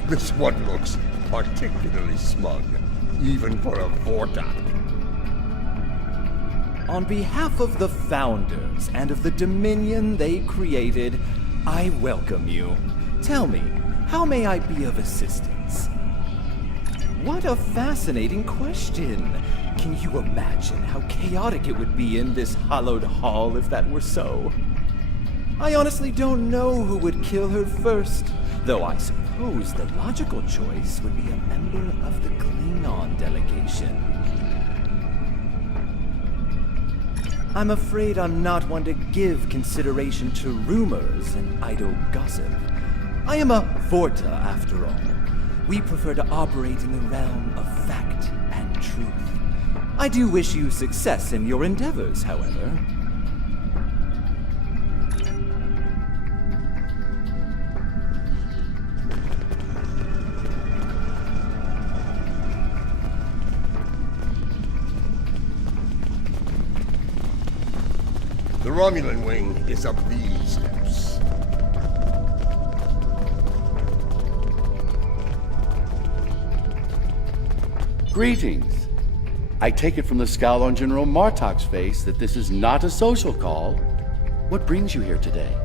This one looks particularly smug, even for a Vorta. On behalf of the Founders and of the Dominion they created, I welcome you. Tell me, how may I be of assistance? What a fascinating question! Can you imagine how chaotic it would be in this hallowed hall if that were so? I honestly don't know who would kill her first, though I suppose the logical choice would be a member of the Klingon delegation. I'm afraid I'm not one to give consideration to rumors and idle gossip. I am a Vorta, after all. We prefer to operate in the realm of fact and truth. I do wish you success in your endeavors, however. The Romulan wing is up these steps. Greetings. I take it from the scowl on General Martok's face that this is not a social call. What brings you here today?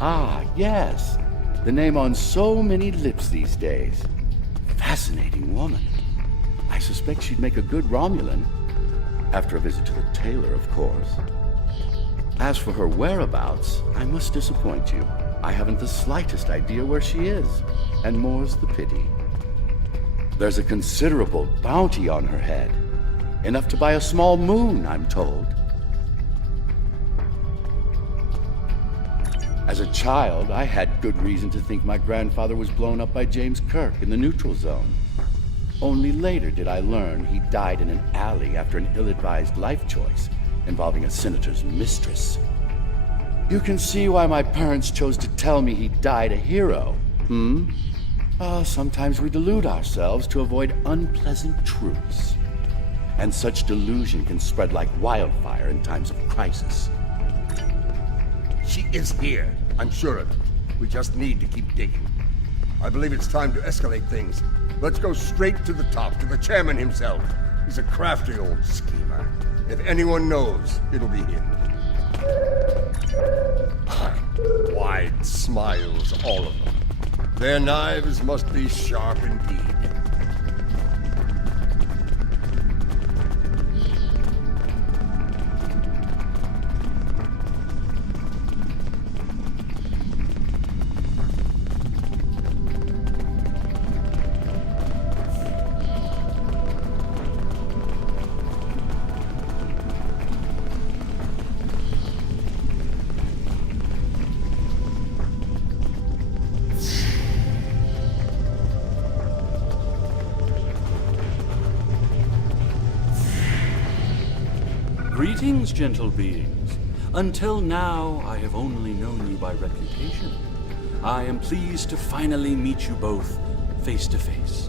Ah, yes. The name on so many lips these days. Fascinating woman. I suspect she'd make a good Romulan. After a visit to the tailor, of course. As for her whereabouts, I must disappoint you. I haven't the slightest idea where she is, and more's the pity. There's a considerable bounty on her head. Enough to buy a small moon, I'm told. As a child, I had good reason to think my grandfather was blown up by James Kirk in the neutral zone. Only later did I learn he died in an alley after an ill-advised life choice involving a senator's mistress. You can see why my parents chose to tell me he died a hero, sometimes we delude ourselves to avoid unpleasant truths. And such delusion can spread like wildfire in times of crisis. She is here, I'm sure of it. We just need to keep digging. I believe it's time to escalate things. Let's go straight to the top, to the chairman himself. He's a crafty old schemer. If anyone knows, it'll be him. Wide smiles, all of them. Their knives must be sharp indeed. Greetings, gentle beings. Until now, I have only known you by reputation. I am pleased to finally meet you both face to face.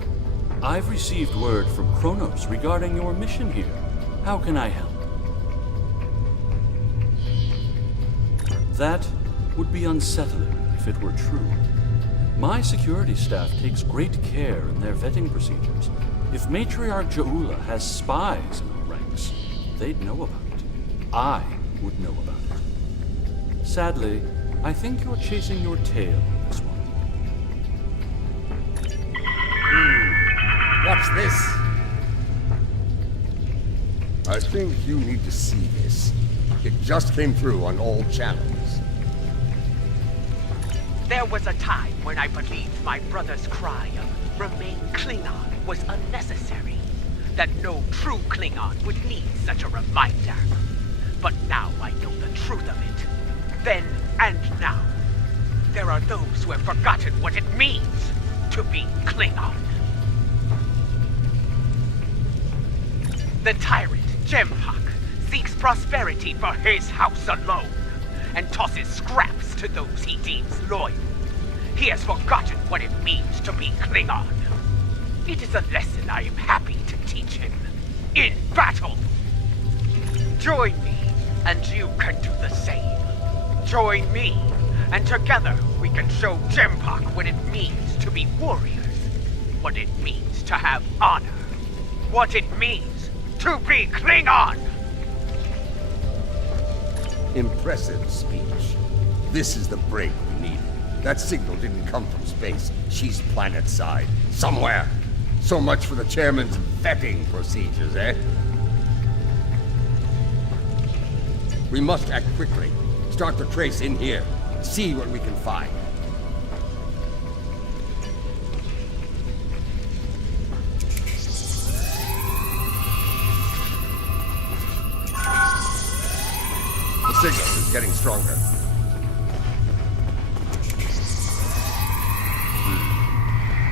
I've received word from Kronos regarding your mission here. How can I help? That would be unsettling if it were true. My security staff takes great care in their vetting procedures. If Matriarch Jaula has spies in her ranks, they'd know about it. I would know about it. Sadly, I think you're chasing your tail on this one. What's this? I think you need to see this. It just came through on all channels. There was a time when I believed my brother's cry of "Remain Klingon" was unnecessary. That no true Klingon would need such a reminder. But now I know the truth of it. Then and now. There are those who have forgotten what it means to be Klingon. The tyrant, Jempak, seeks prosperity for his house alone, and tosses scraps to those he deems loyal. He has forgotten what it means to be Klingon. It is a lesson I am happy to teach him. In battle! Join me, and you can do the same. Join me, and together we can show Jempak what it means to be warriors. What it means to have honor. What it means to be Klingon! Impressive speech. This is the break we needed. That signal didn't come from space. She's planet-side. Somewhere. So much for the chairman's vetting procedures, eh? We must act quickly. Start the trace in here. See what we can find. The signal is getting stronger.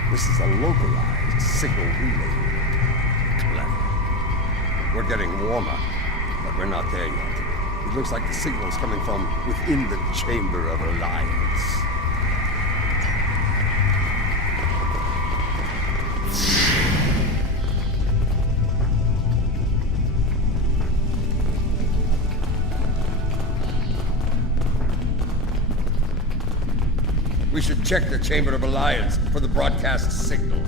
This is a localized signal relay. Clever. We're getting warmer, but we're not there yet. It looks like the signal is coming from within the Chamber of Alliance. We should check the Chamber of Alliance for the broadcast signal.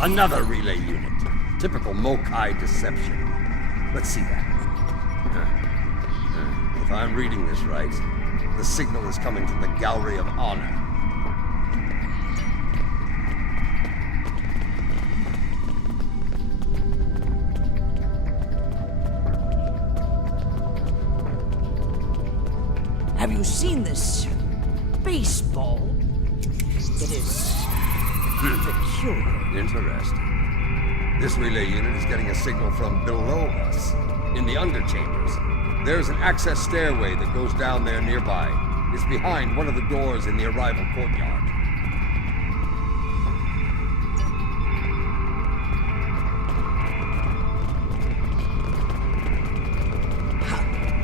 Another relay unit. Typical Mokai deception. Let's see that. If I'm reading this right, the signal is coming from the Gallery of Honor. Have you seen this baseball? It is peculiar. Interesting. This relay unit is getting a signal from below us, in the underchambers. There's an access stairway that goes down there nearby. It's behind one of the doors in the arrival courtyard.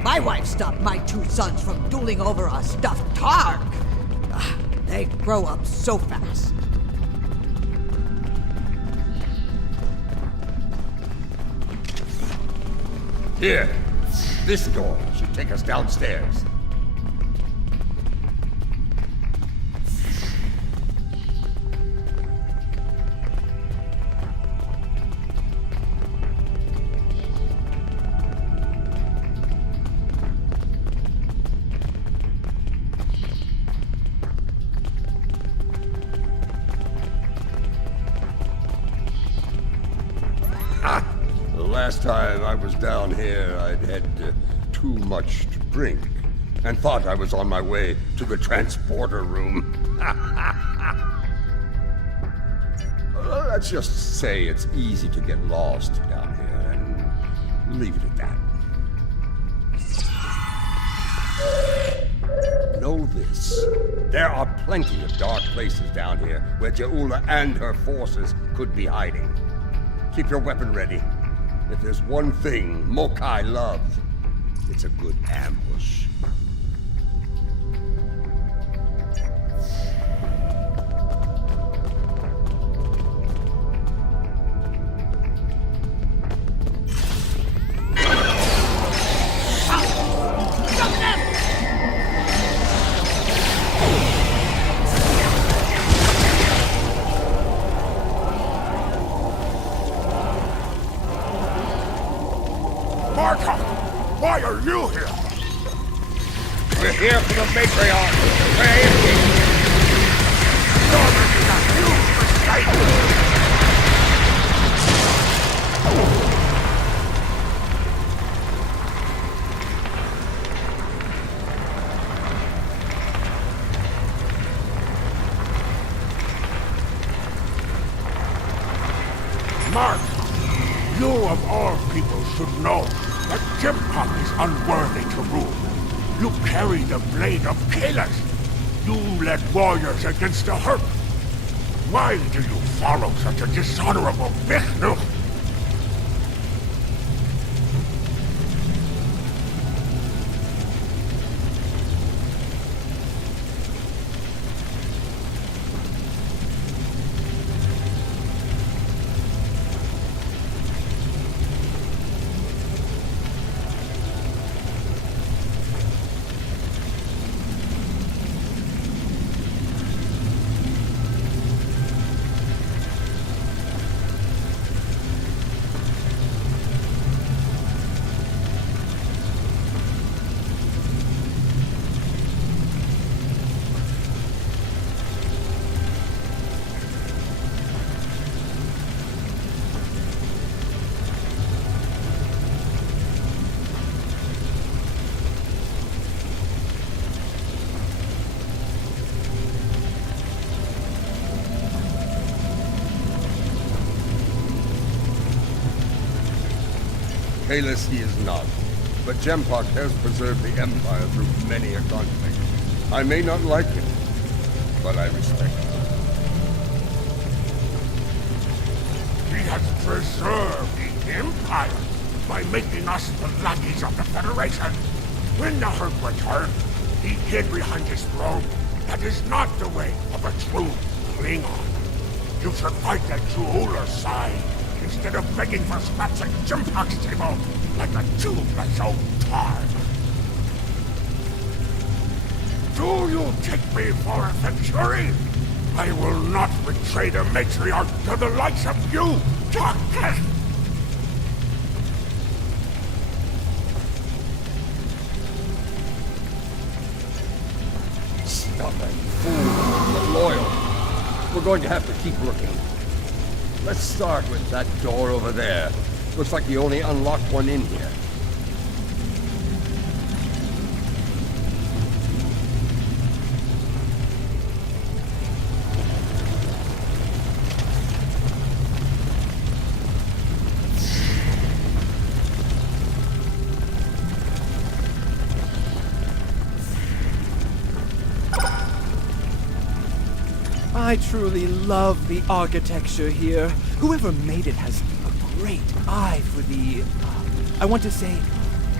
My wife stopped my two sons from dueling over a stuffed targ. They grow up so fast. Here, this door should take us downstairs. Last time I was down here, I'd had too much to drink and thought I was on my way to the transporter room. Let's just say it's easy to get lost down here and leave it at that. Know this. There are plenty of dark places down here where Jaula and her forces could be hiding. Keep your weapon ready. If there's one thing Mokai loves, it's a good ambush. We're here for the matriarch. Where is he? You're making a huge mistake! Mark, you of all people should know that Jimcock is unworthy to rule. You carry the blade of Kalis. You led warriors against the Herp. Why do you follow such a dishonorable Vichnuk? Kalis he is not, but Jempock has preserved the Empire through many a conflict. I may not like him, but I respect him. He has preserved the Empire by making us the lackeys of the Federation. When the Herb returned, he hid behind his throne. That is not the way of a true Klingon. You should fight at Juula's side, instead of begging for scraps at Jimpock's table like a toothless old tar. Do you take me for a Venturi? I will not betray the matriarch to the likes of you, Doctor! Stubborn fool, but loyal. We're going to have to keep looking. Let's start with that door over there. Looks like the only unlocked one in here. I truly love the architecture here. Whoever made it has a great eye for the, I want to say,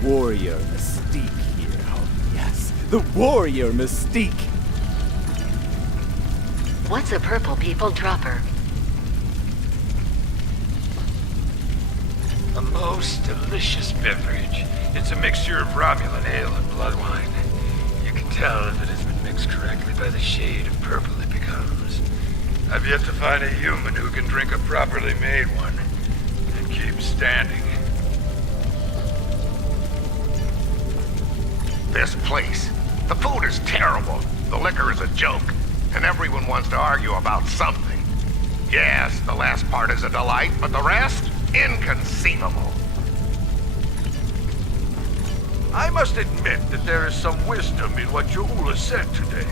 warrior mystique here. Oh, yes, the warrior mystique. What's a purple people dropper? A most delicious beverage. It's a mixture of Romulan ale and blood wine. You can tell if it has been mixed correctly by the shade of purple it becomes. I've yet to find a human who can drink a properly made one and keep standing. This place. The food is terrible. The liquor is a joke. And everyone wants to argue about something. Yes, the last part is a delight, but the rest? Inconceivable. I must admit that there is some wisdom in what Juula said today.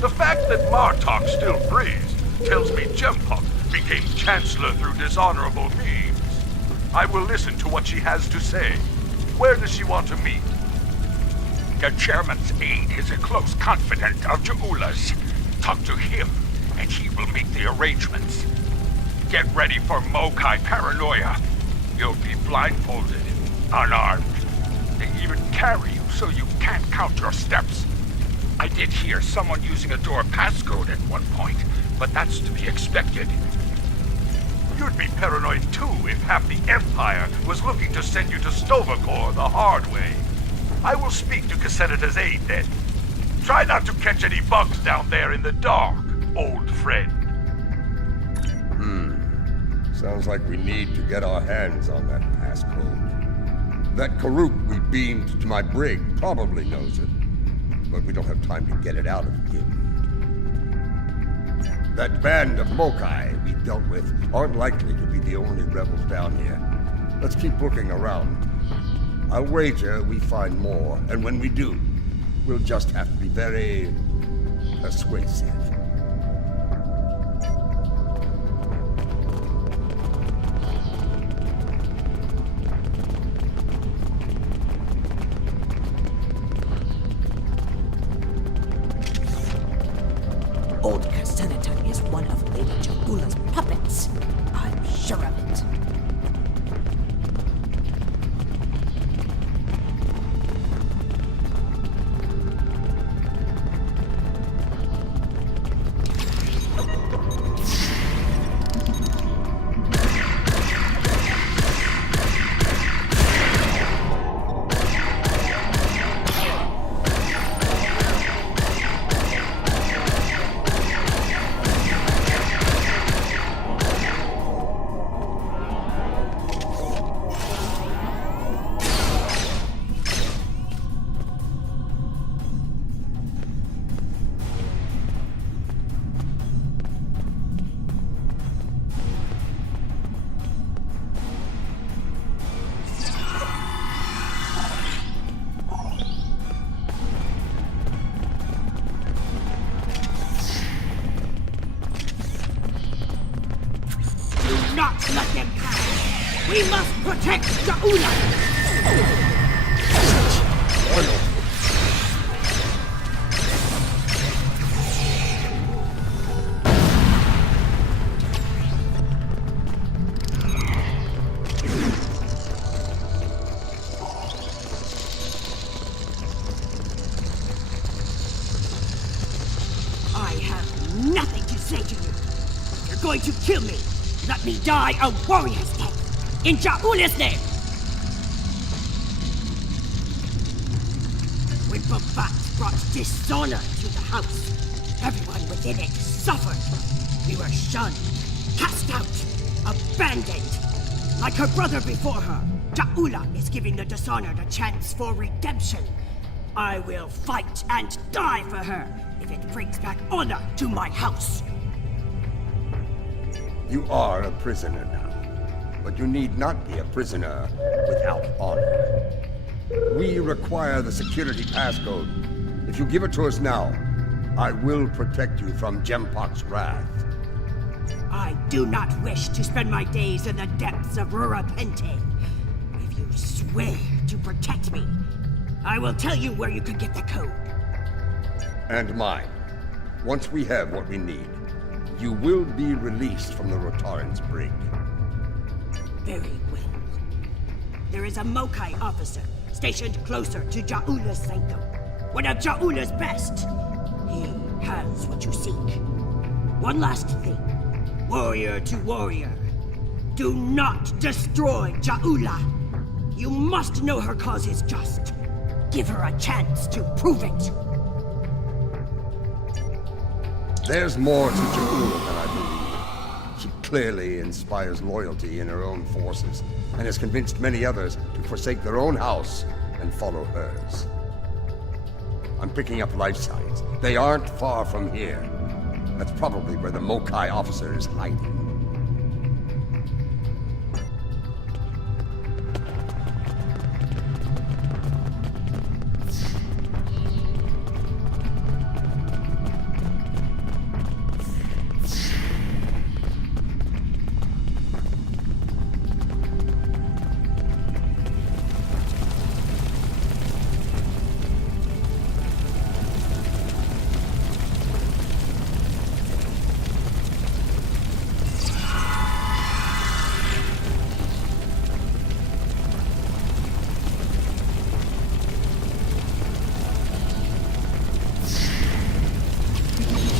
The fact that Martok still breathes tells me Jempock became Chancellor through dishonorable means. I will listen to what she has to say. Where does she want to meet? The Chairman's aide is a close confidant of Juula's. Talk to him, and he will make the arrangements. Get ready for Mokai paranoia. You'll be blindfolded, unarmed. They even carry you so you can't count your steps. I did hear someone using a door passcode at one point, but that's to be expected. You'd be paranoid too if half the Empire was looking to send you to Stovacor the hard way. I will speak to Cassetita's aide then. Try not to catch any bugs down there in the dark, old friend. Sounds like we need to get our hands on that passcode. That Karuk we beamed to my brig probably knows it. but we don't have time to get it out of him. That band of Mokai we dealt with aren't likely to be the only rebels down here. Let's keep looking around. I'll wager we find more, and when we do, we'll just have to be very persuasive. Old Senator is one of Lady Ja'ula's puppets. I'm sure of it. Not let them pass! We must protect Ja'ula! I have nothing to say to you. You're going to kill me. Let me die a warrior's death, in Ja'ula's name! When Babat brought dishonor to the house, everyone within it suffered. We were shunned, cast out, abandoned. Like her brother before her, Ja'ula is giving the dishonored a chance for redemption. I will fight and die for her if it brings back honor to my house. You are a prisoner now, but you need not be a prisoner without honor. We require the security passcode. If you give it to us now, I will protect you from Gempok's wrath. I do not wish to spend my days in the depths of Rurapente. If you swear to protect me, I will tell you where you can get the code. And mine. Once we have what we need, you will be released from the Rotaran's brig. Very well. There is a Mokai officer stationed closer to Ja'ula's sanctum. One of Ja'ula's best. He has what you seek. One last thing. Warrior to warrior. Do not destroy Ja'ula. You must know her cause is just. Give her a chance to prove it. There's more to Ja'ula than I believe. She clearly inspires loyalty in her own forces, and has convinced many others to forsake their own house and follow hers. I'm picking up life signs. They aren't far from here. That's probably where the Mokai officer is hiding.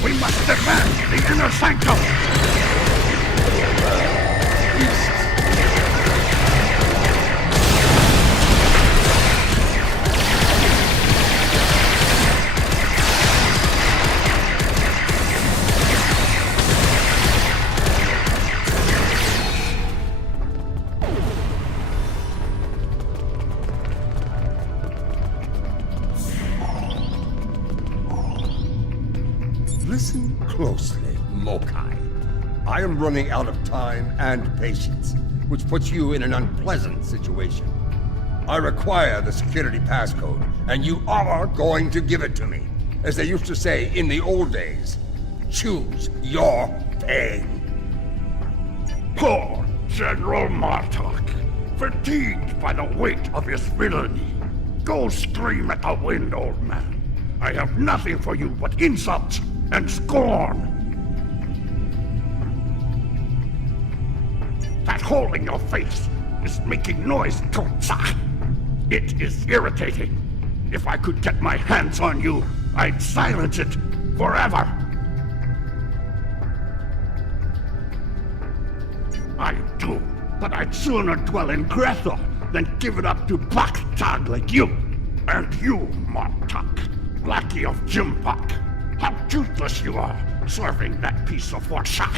We must defend the inner sanctum! Listen closely, Mokai. I am running out of time and patience, which puts you in an unpleasant situation. I require the security passcode, and you are going to give it to me. As they used to say in the old days, choose your pain. Poor General Martok, fatigued by the weight of his villainy. Go scream at the wind, old man. I have nothing for you but insults and scorn. That hole in your face is making noise, Totsa. It is irritating. If I could get my hands on you, I'd silence it forever. I do, but I'd sooner dwell in Grethel than give it up to Baktag like you. And you, Martok, lackey of Jimpok. How toothless you are, serving that piece of Warshak.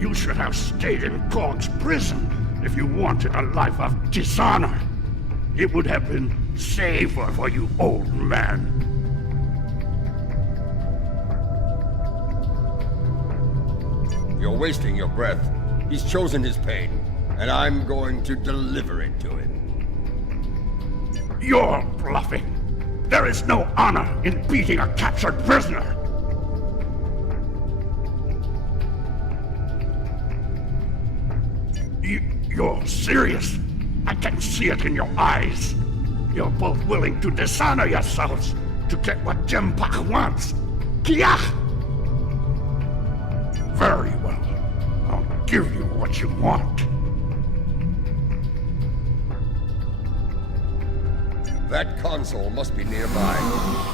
You should have stayed in Gog's prison if you wanted a life of dishonor. It would have been safer for you, old man. You're wasting your breath. He's chosen his pain, and I'm going to deliver it to him. You're bluffing. There is no honor in beating a captured prisoner. You're serious. I can see it in your eyes. You're both willing to dishonor yourselves to get what Jempak wants. Kiach! Very well. I'll give you what you want. That console must be nearby.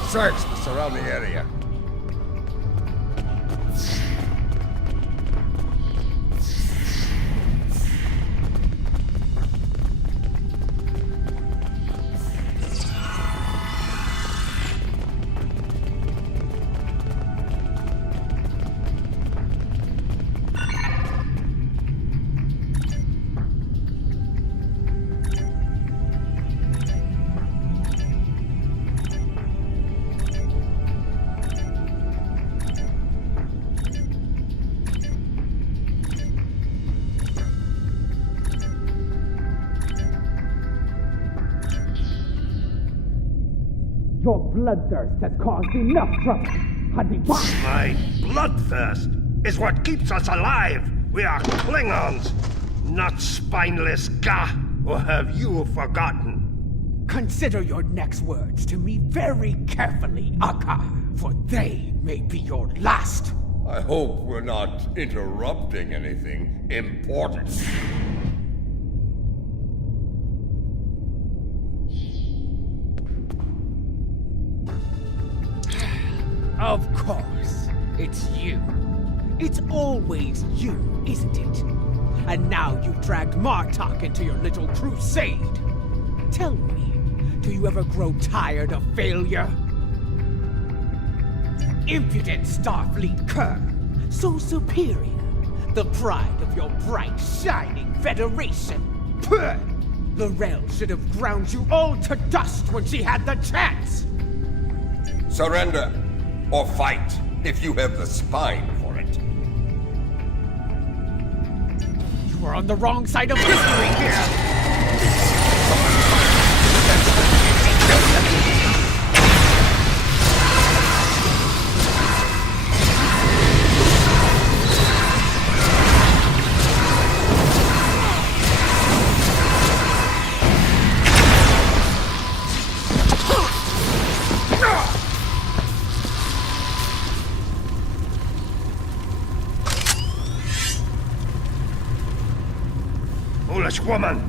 Search the surrounding area. Your bloodthirst has caused enough trouble. My bloodthirst is what keeps us alive. We are Klingons, not spineless Gah. Or have you forgotten? Consider your next words to me very carefully, Akka, for they may be your last. I hope we're not interrupting anything important. Of course. It's you. It's always you, isn't it? And now you've dragged Martok into your little crusade. Tell me, do you ever grow tired of failure? Impudent Starfleet cur, so superior, the pride of your bright, shining Federation. Puh! L'Rell should have ground you all to dust when she had the chance! Surrender, or fight, if you have the spine for it. You are on the wrong side of history here! Foolish woman,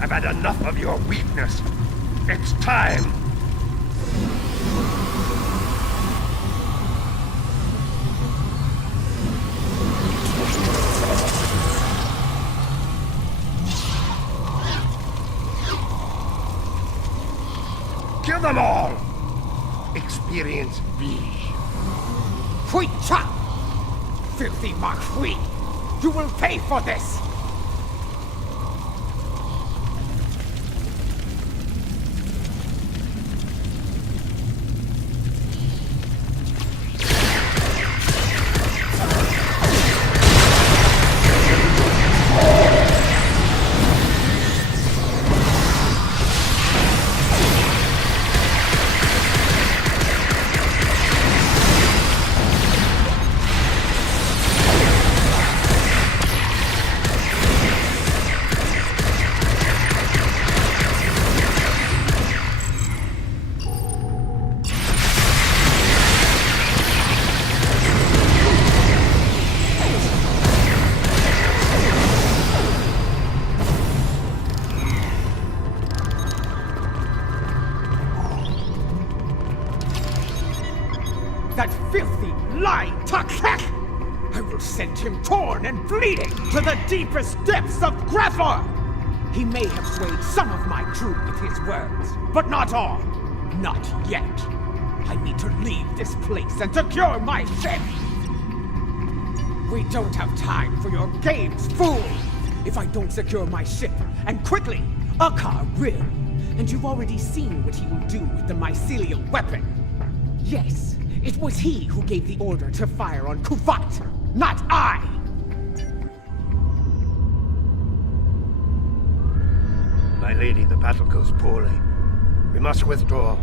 I've had enough of your weakness. It's time. Kill them all! Experience B. Hui Cha! Filthy Mark Hui! You will pay for this! That filthy, lying Takek! I will send him torn and bleeding to the deepest depths of Grethor! He may have swayed some of my crew with his words, but not all. Not yet. I need to leave this place and secure my ship! We don't have time for your games, fool! If I don't secure my ship, and quickly, Akar will. And you've already seen what he will do with the mycelial weapon. Yes, it was he who gave the order to fire on Kuvat, not I! My lady, the battle goes poorly. We must withdraw.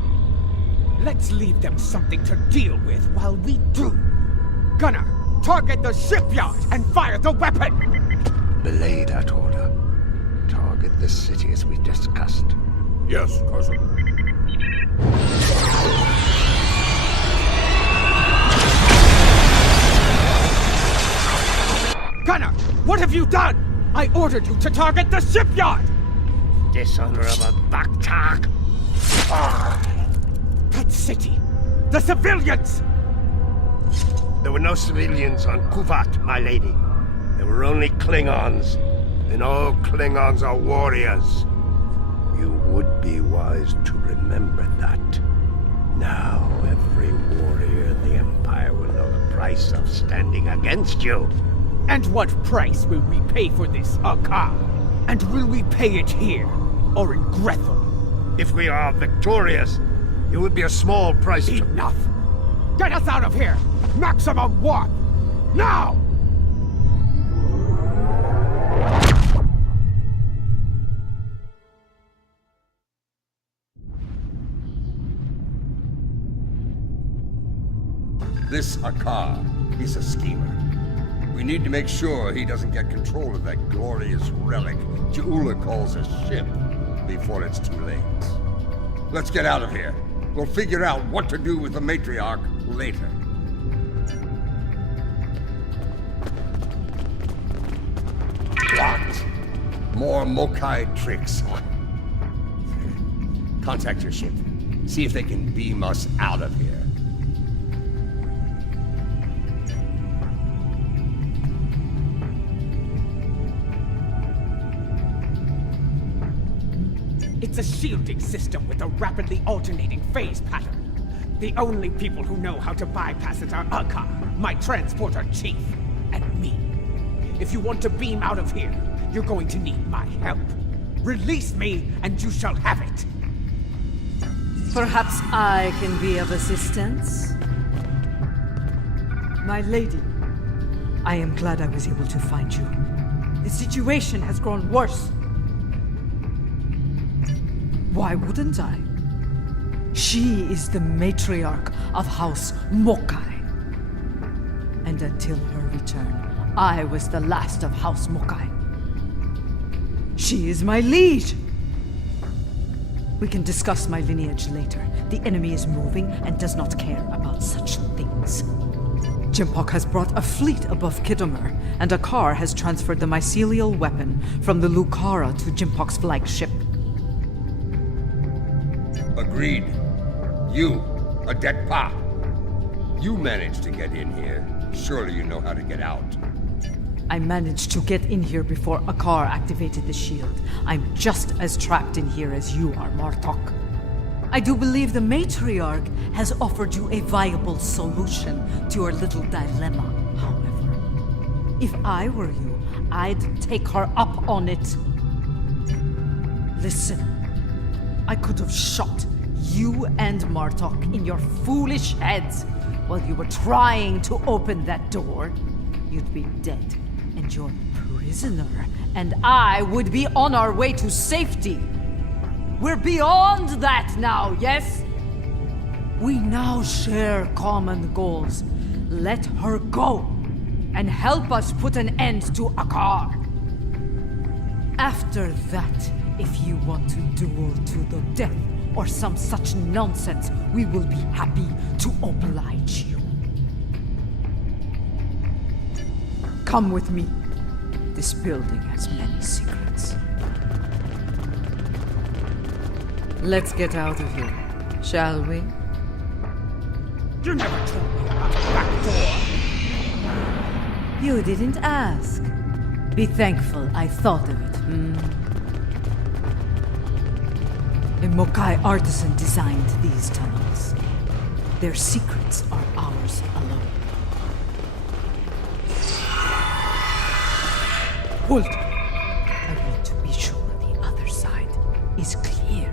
Let's leave them something to deal with while we do. Gunner, target the shipyard and fire the weapon! Belay that order. Target the city as we discussed. Yes, cousin. Gunner, what have you done? I ordered you to target the shipyard! Dishonorable Baktak! That city! The civilians! There were no civilians on Kuvat, my lady. There were only Klingons. And all Klingons are warriors. You would be wise to remember that. Now every warrior in the Empire will know the price of standing against you. And what price will we pay for this, Akar? And will we pay it here, or in Grethel? If we are victorious, it would be a small price. Enough! Get us out of here! Maximum warp! Now! This Akar, he's a schemer. We need to make sure he doesn't get control of that glorious relic Ja'ula calls a ship before it's too late. Let's get out of here. We'll figure out what to do with the matriarch later. What? More Mokai tricks. Contact your ship. See if they can beam us out of here. It's a shielding system with a rapidly alternating phase pattern. The only people who know how to bypass it are Akar, my transporter chief, and me. If you want to beam out of here, you're going to need my help. Release me, and you shall have it. Perhaps I can be of assistance? My lady, I am glad I was able to find you. The situation has grown worse. Why wouldn't I? She is the matriarch of House Mokai. And until her return, I was the last of House Mokai. She is my liege! We can discuss my lineage later. The enemy is moving and does not care about such things. Jimpok has brought a fleet above Khitomer, and Akar has transferred the mycelial weapon from the Lucara to Jimpok's flagship. Agreed. You, Adet Pa. You managed to get in here. Surely you know how to get out. I managed to get in here before Akar activated the shield. I'm just as trapped in here as you are, Martok. I do believe the matriarch has offered you a viable solution to your little dilemma, however. If I were you, I'd take her up on it. Listen, I could have shot you and Martok in your foolish heads while you were trying to open that door. You'd be dead, and your prisoner and I would be on our way to safety. We're beyond that now, yes? We now share common goals. Let her go, and help us put an end to Akar. After that, if you want to duel to the death or some such nonsense, we will be happy to oblige you. Come with me. This building has many secrets. Let's get out of here, shall we? You never told me about a back door. You didn't ask. Be thankful I thought of it, A Mokai artisan designed these tunnels. Their secrets are ours alone. Hold! I want to be sure the other side is clear.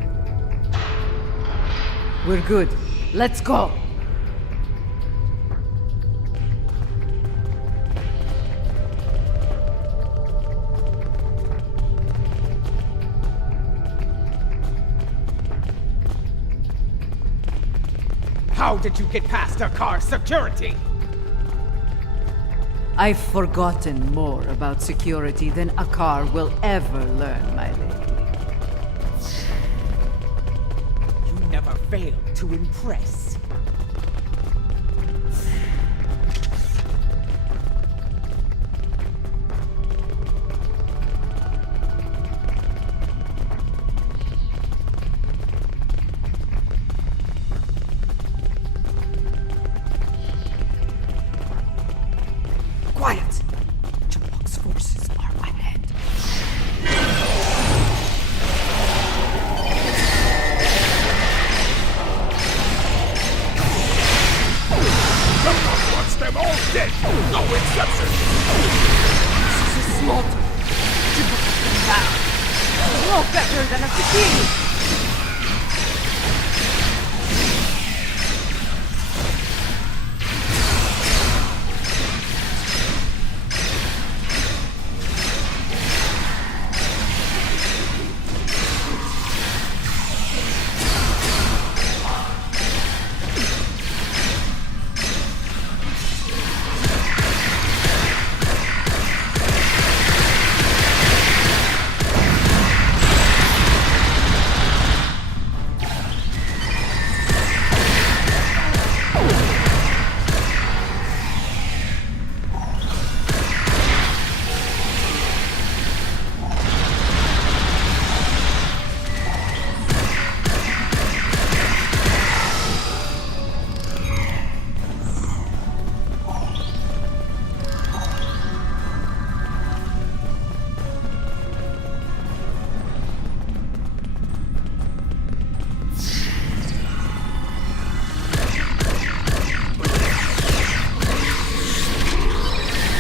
We're good. Let's go! How did you get past our car's security? I've forgotten more about security than a car will ever learn, my lady. You never fail to impress. Quiet! Jabok's forces are ahead. Jabok wants them all dead! No exception! This is a slaughter. Jabok is bad. No better than a fatigue.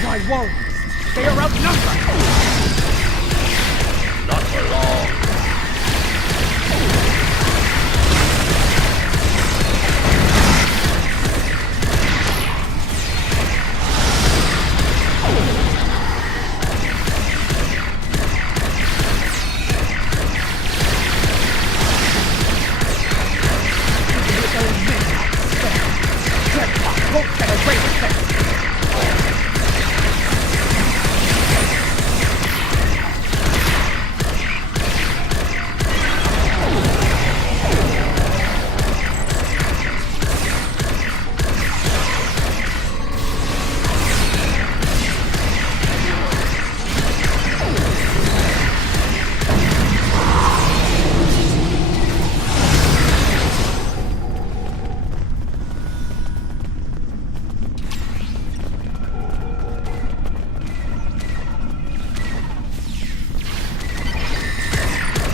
My warriors, they are outnumbered! Not for long. Won't get away with this!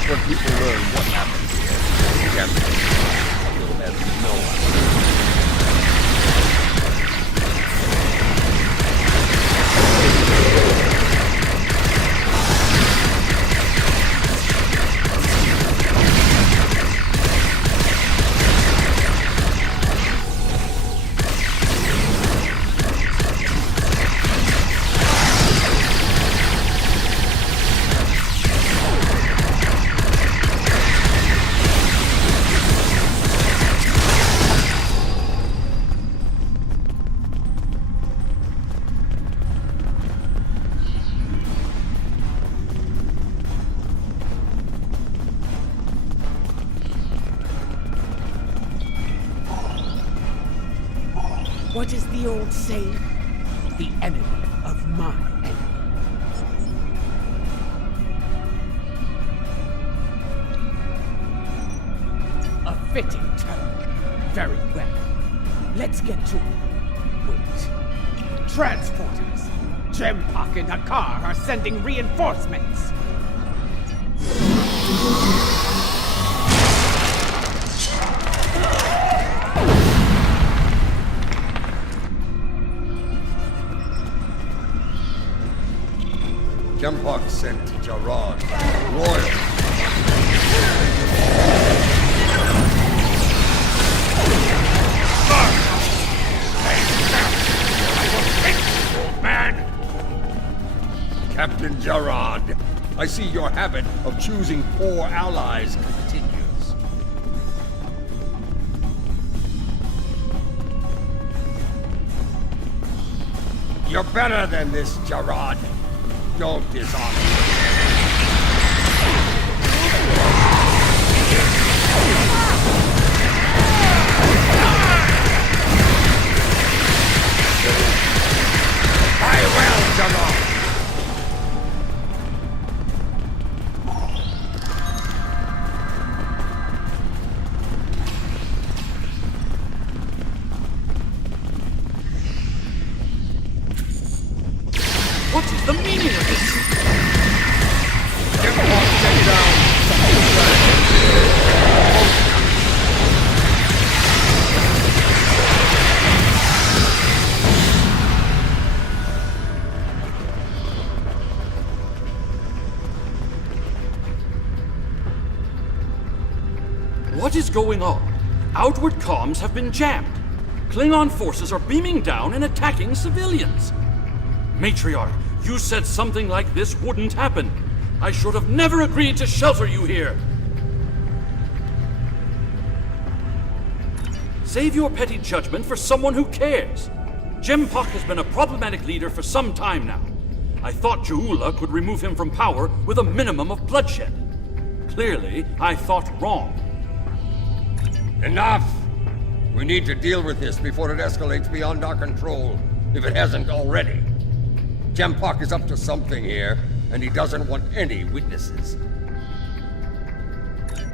When people learn what happens here, you'll have no What is the old saying? The enemy of my enemy. A fitting term. Very well. Let's get to it. Wait. Transporters! Gempak and Hakar are sending reinforcements! Gempak sent Jarad. Royal. Captain Jarad, I see your habit of choosing poor allies continues. You're better than this, Jarad. Don't dishonor me. I will, Jarad. What is the meaning of this? What is going on? Outward comms have been jammed. Klingon forces are beaming down and attacking civilians. Matriarch, you said something like this wouldn't happen. I should have never agreed to shelter you here. Save your petty judgment for someone who cares. Gempak has been a problematic leader for some time now. I thought Ja'ula could remove him from power with a minimum of bloodshed. Clearly, I thought wrong. Enough! We need to deal with this before it escalates beyond our control, if it hasn't already. Gempak is up to something here, and he doesn't want any witnesses.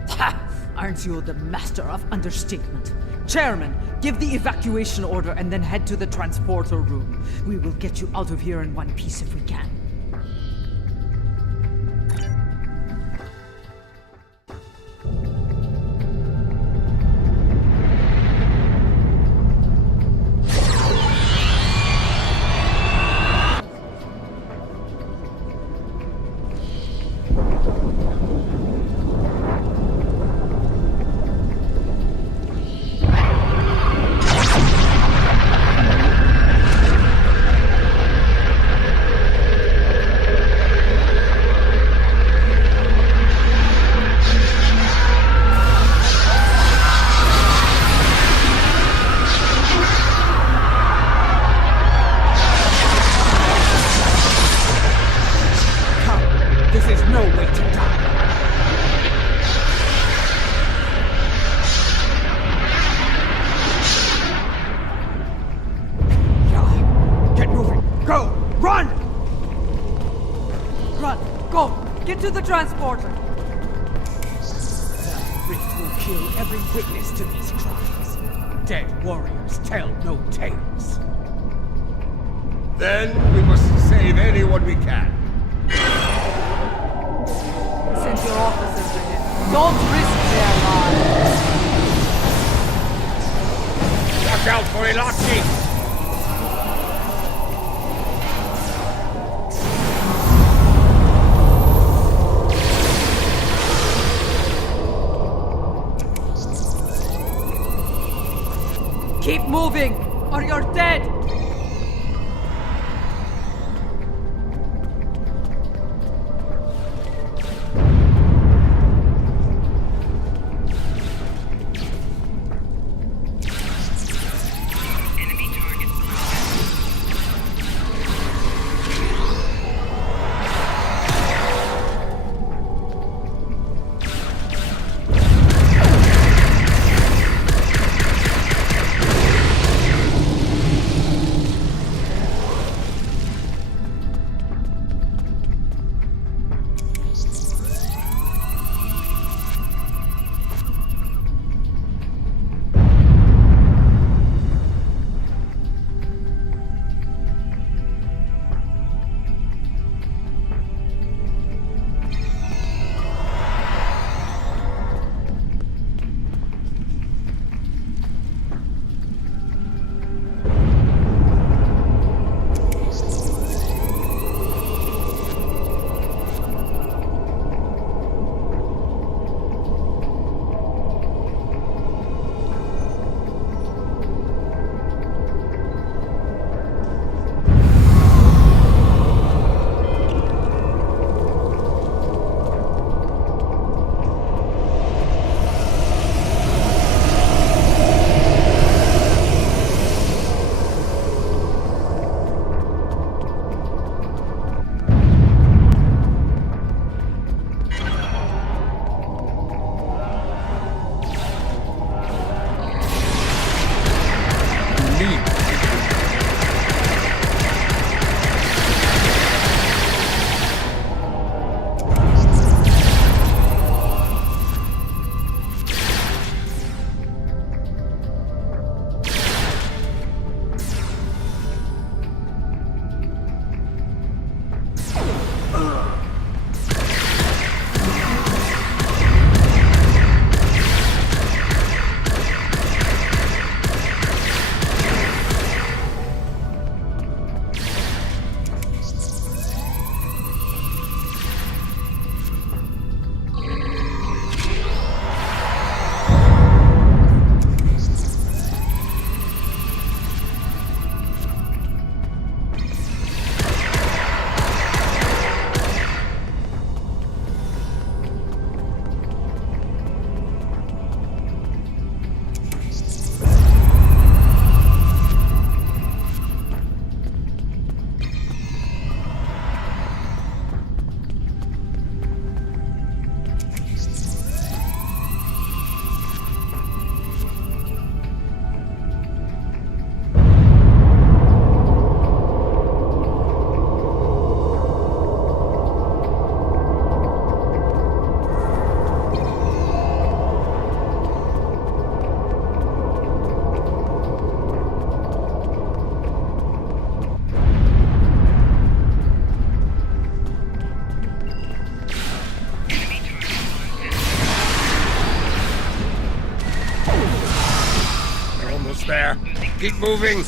Ha! Aren't you the master of understatement? Chairman, give the evacuation order and then head to the transporter room. We will get you out of here in one piece if we can. To the transporter! That rift will kill every witness to these crimes. Dead warriors tell no tales. Then we must save anyone we can. Send your officers to him. Don't risk their lives. Watch out for Ilachi! Keep moving, or you're dead! need. There. Keep moving.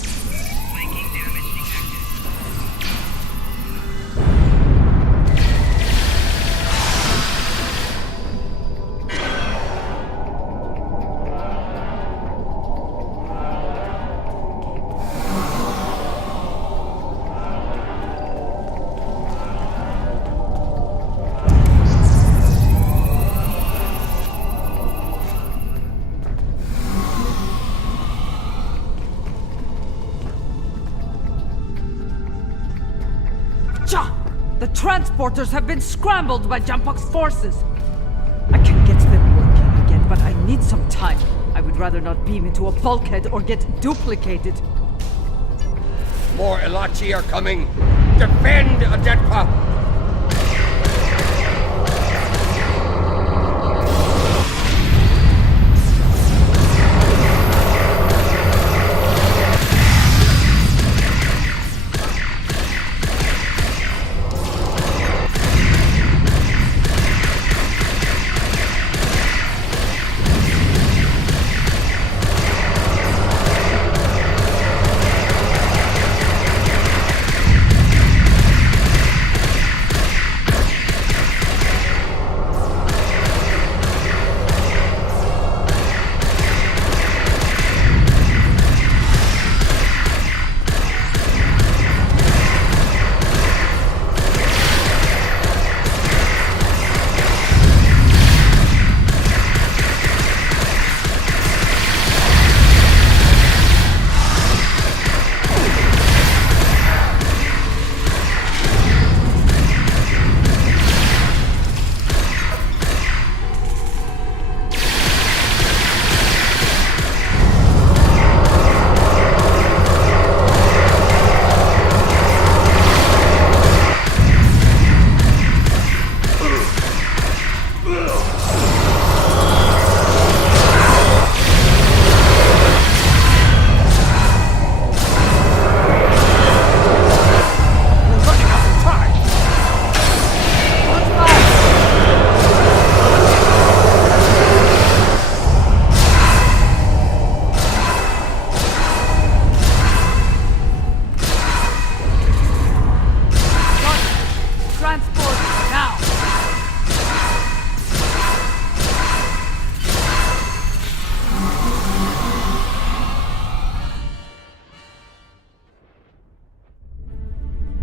The transporters have been scrambled by Jampok's forces. I can get them working again, but I need some time. I would rather not beam into a bulkhead or get duplicated. More Elachi are coming. Defend Adetpa!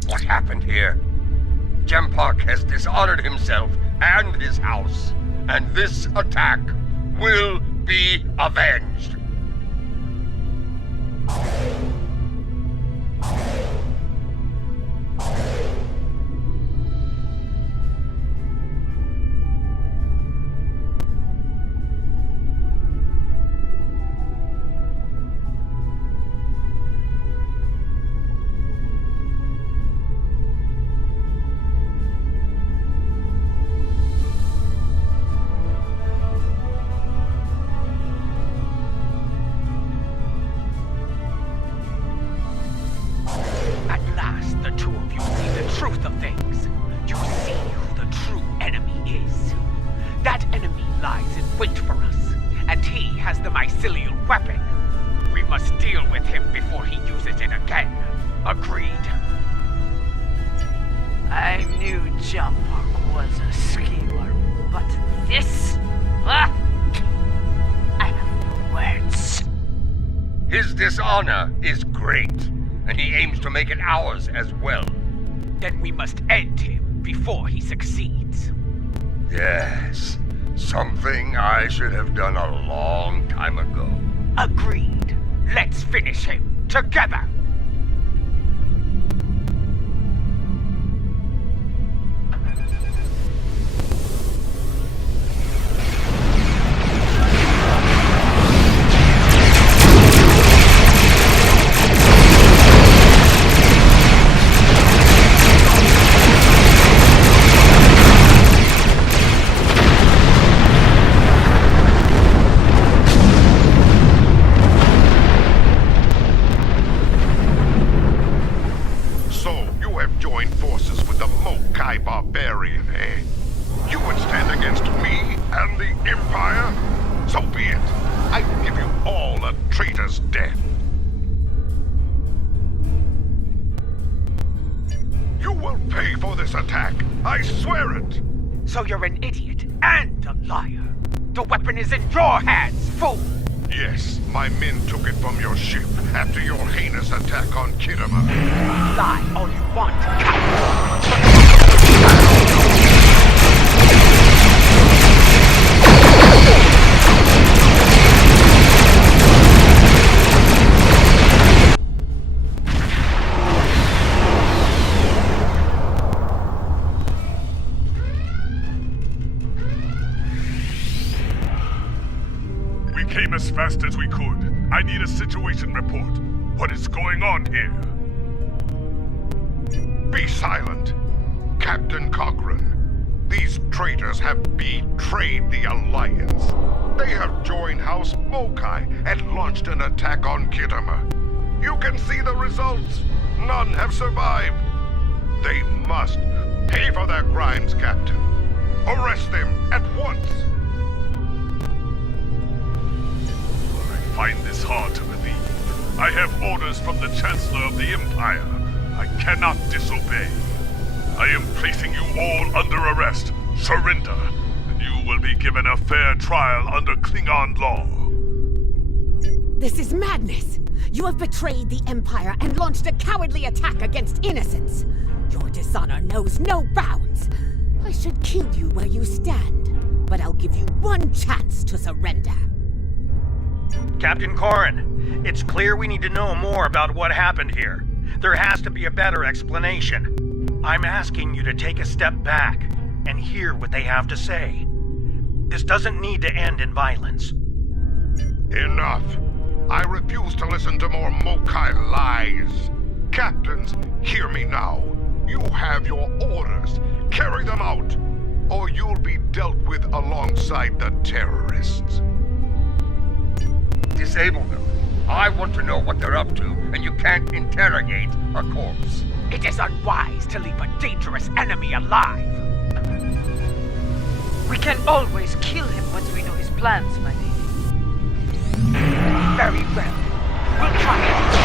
What happened here? Jempok has dishonored himself and his house, and this attack will be avenged. truth of things. You see who the true enemy is. That enemy lies in wait for us, and he has the mycelial weapon. We must deal with him before he uses it again. Agreed? I knew Jumpuck was a schemer, but this? I have no words. His dishonor is great, and he aims to make it ours as well. Then we must end him before he succeeds. Yes, something I should have done a long time ago. Agreed. Let's finish him together. So you're an idiot and a liar. The weapon is in your hands, fool! Yes, my men took it from your ship after your heinous attack on Kittimer. Lie all you want, coward! As fast as we could. I need a situation report. What is going on here? Be silent. Captain Cochrane. These traitors have betrayed the Alliance. They have joined House Mokai and launched an attack on Kittimer. You can see the results. None have survived. They must pay for their crimes, Captain. Arrest them at once. I find this hard to believe. I have orders from the Chancellor of the Empire. I cannot disobey. I am placing you all under arrest. Surrender, and you will be given a fair trial under Klingon law. This is madness! You have betrayed the Empire and launched a cowardly attack against innocents. Your dishonor knows no bounds. I should kill you where you stand, but I'll give you one chance to surrender. Captain Corrin, it's clear we need to know more about what happened here. There has to be a better explanation. I'm asking you to take a step back and hear what they have to say. This doesn't need to end in violence. Enough. I refuse to listen to more Mokai lies. Captains, hear me now. You have your orders. Carry them out, or you'll be dealt with alongside the terrorists. Disable them. I want to know what they're up to, and you can't interrogate a corpse. It is unwise to leave a dangerous enemy alive. We can always kill him once we know his plans, my lady. Very well. We'll try it.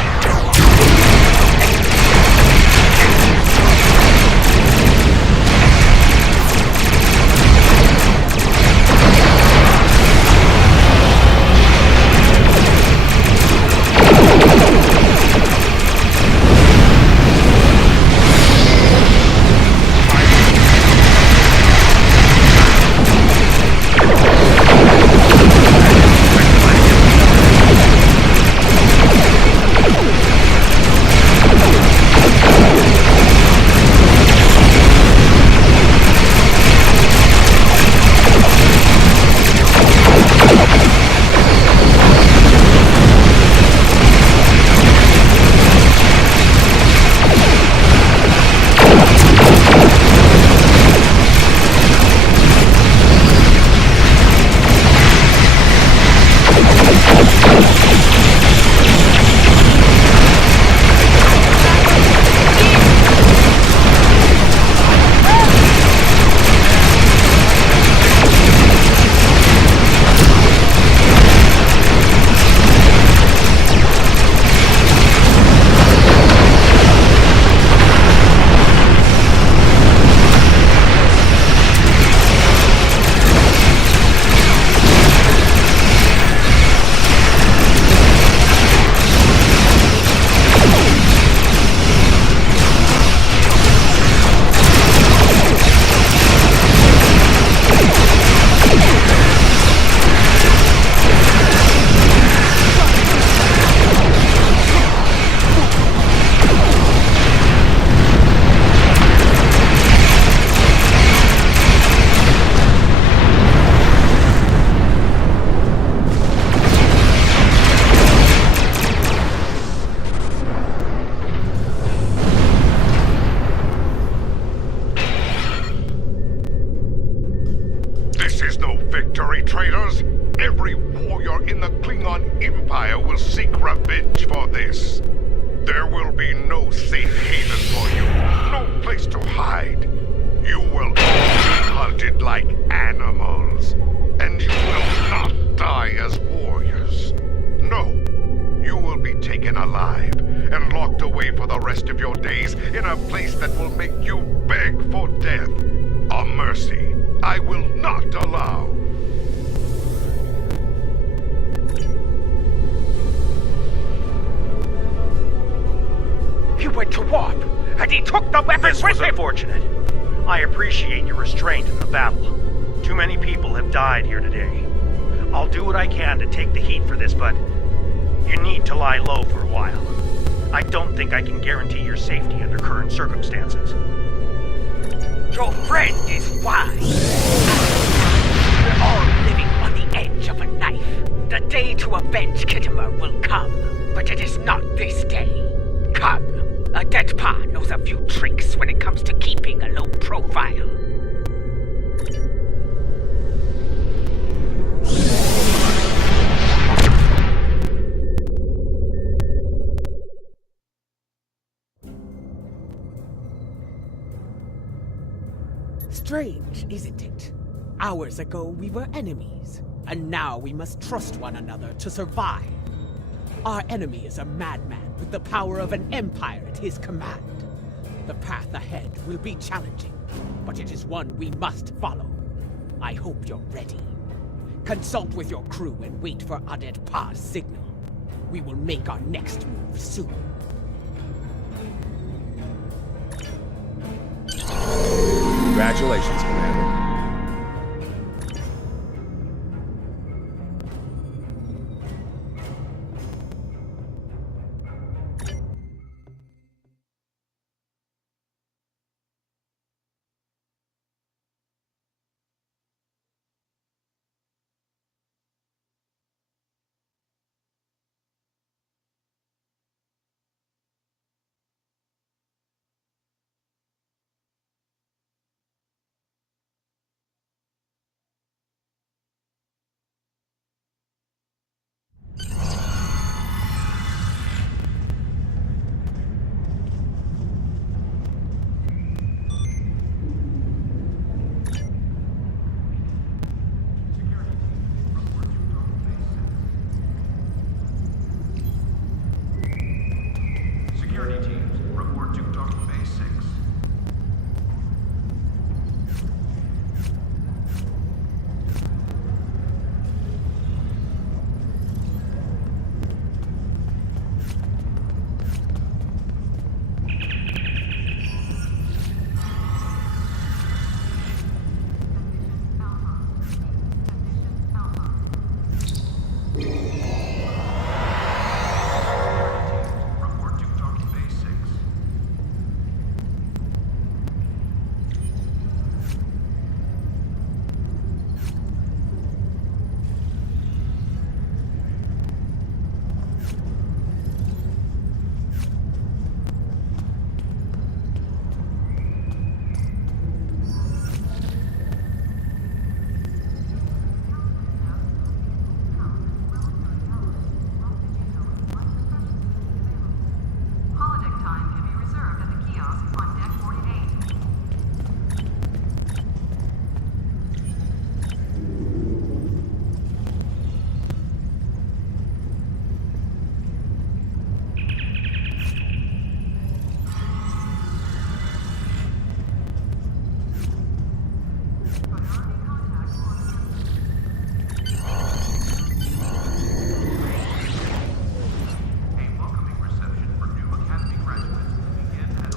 Empire will seek revenge for this. There will be no safe haven for you, no place to hide. You will all be hunted like animals, and you will not die as warriors. No, you will be taken alive and locked away for the rest of your days in a place that will make you beg for death. A mercy I will not allow. He went to warp, and he took the weapons This with was him! unfortunate. I appreciate your restraint in the battle. Too many people have died here today. I'll do what I can to take the heat for this, but you need to lie low for a while. I don't think I can guarantee your safety under current circumstances. Your friend is wise. We're all living on the edge of a knife. The day to avenge Kittimer will come, but it is not this day. Come. A dead pa knows a few tricks when it comes to keeping a low profile. Strange, isn't it? Hours ago we were enemies, and now we must trust one another to survive. Our enemy is a madman with the power of an empire at his command. The path ahead will be challenging, but it is one we must follow. I hope you're ready. Consult with your crew and wait for Adet Pa's signal. We will make our next move soon. Congratulations, Commander.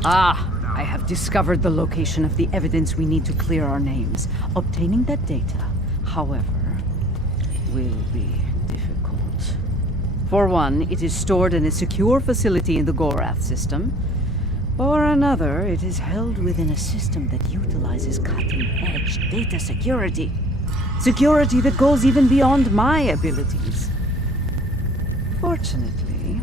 Ah, I have discovered the location of the evidence we need to clear our names. Obtaining that data, however, will be difficult. For one, it is stored in a secure facility in the Gorath system. For another, it is held within a system that utilizes cutting-edge data security. Security that goes even beyond my abilities. Fortunately,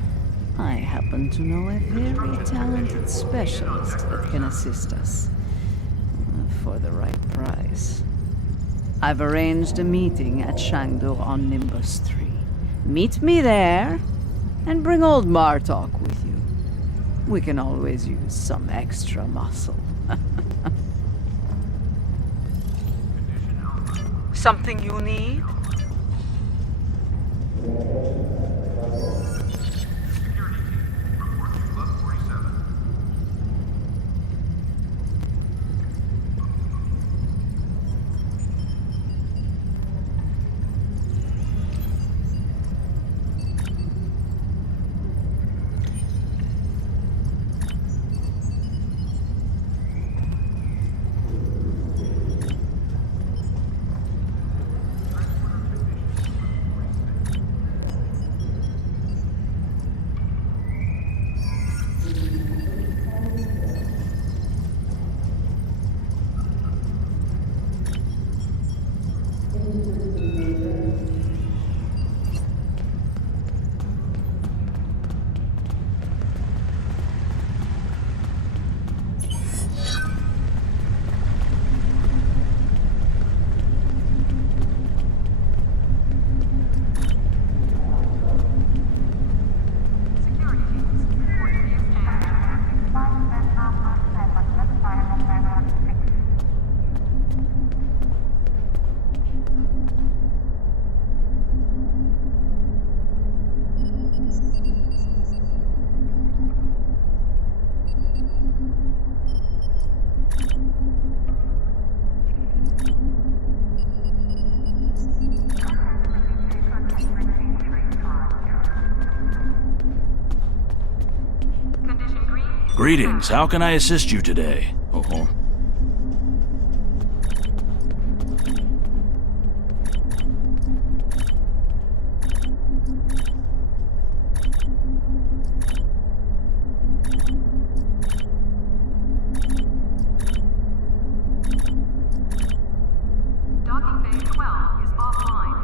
I happen to know a very talented specialist that can assist us. For the right price. I've arranged a meeting at Shangdo on Nimbus 3. Meet me there, and bring old Martok with you. We can always use some extra muscle. Something you need? Greetings, how can I assist you today? Oh. Docking bay 12 is offline.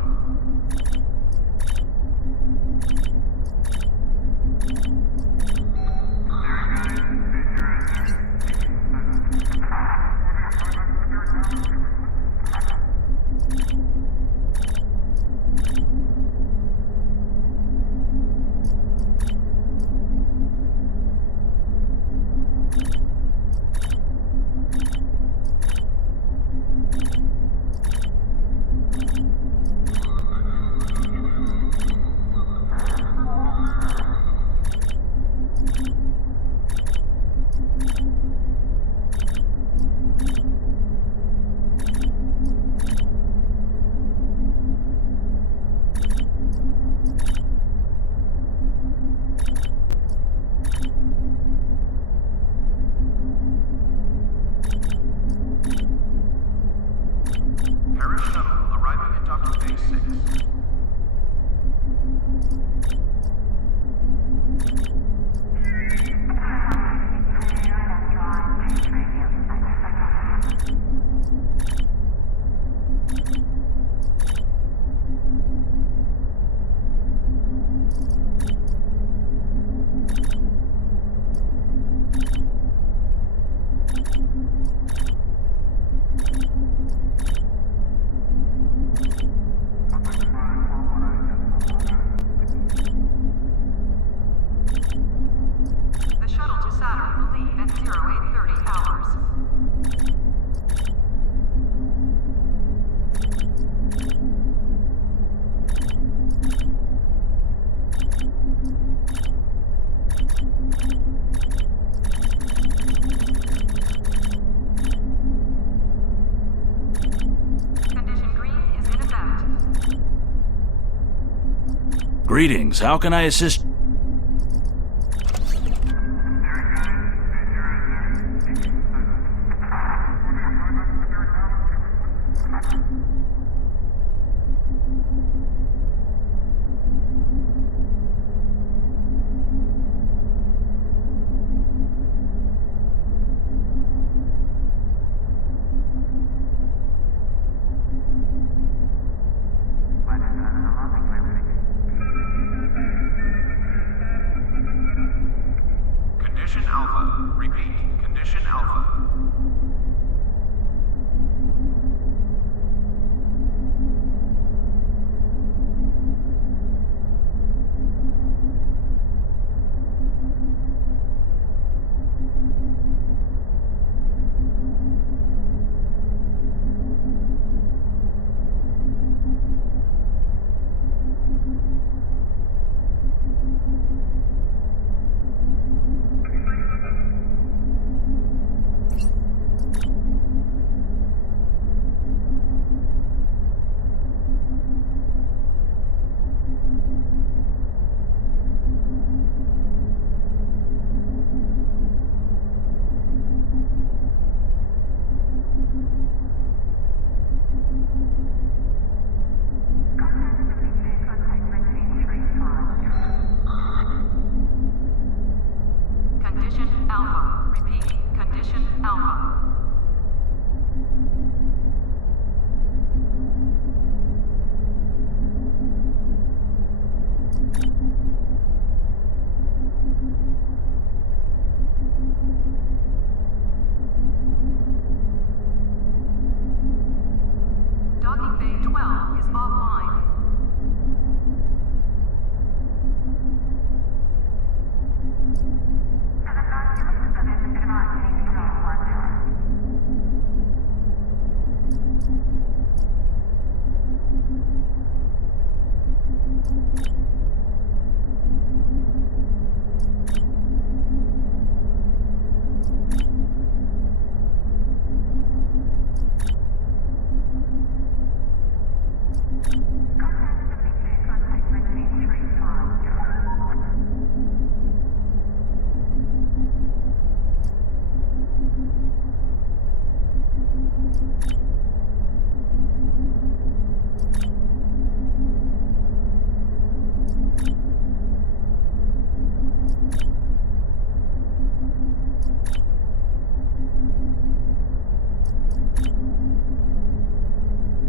Greetings, how can I assist? Condition Alpha. Repeat. Condition Alpha. Alpha. Repeat. Condition Alpha. Docking Bay 12 is offline.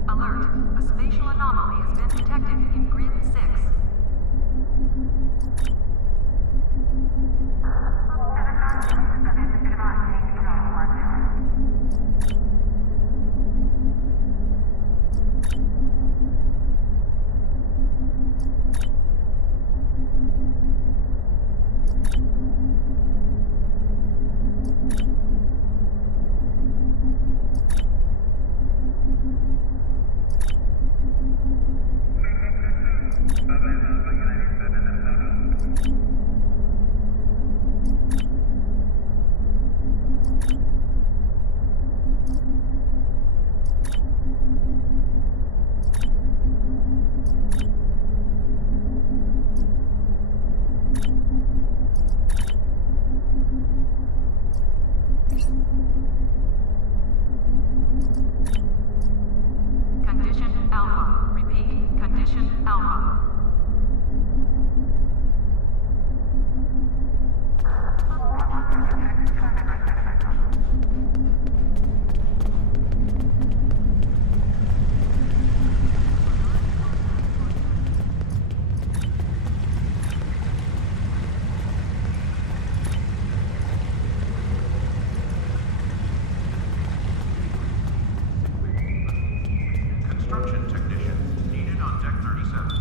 Alert. A spatial anomaly has been detected in Grid 6. Condition Alpha. Repeat. Condition Alpha. Construction technicians needed on Deck 37.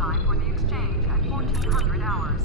downtime for the exchange at 1400 hours.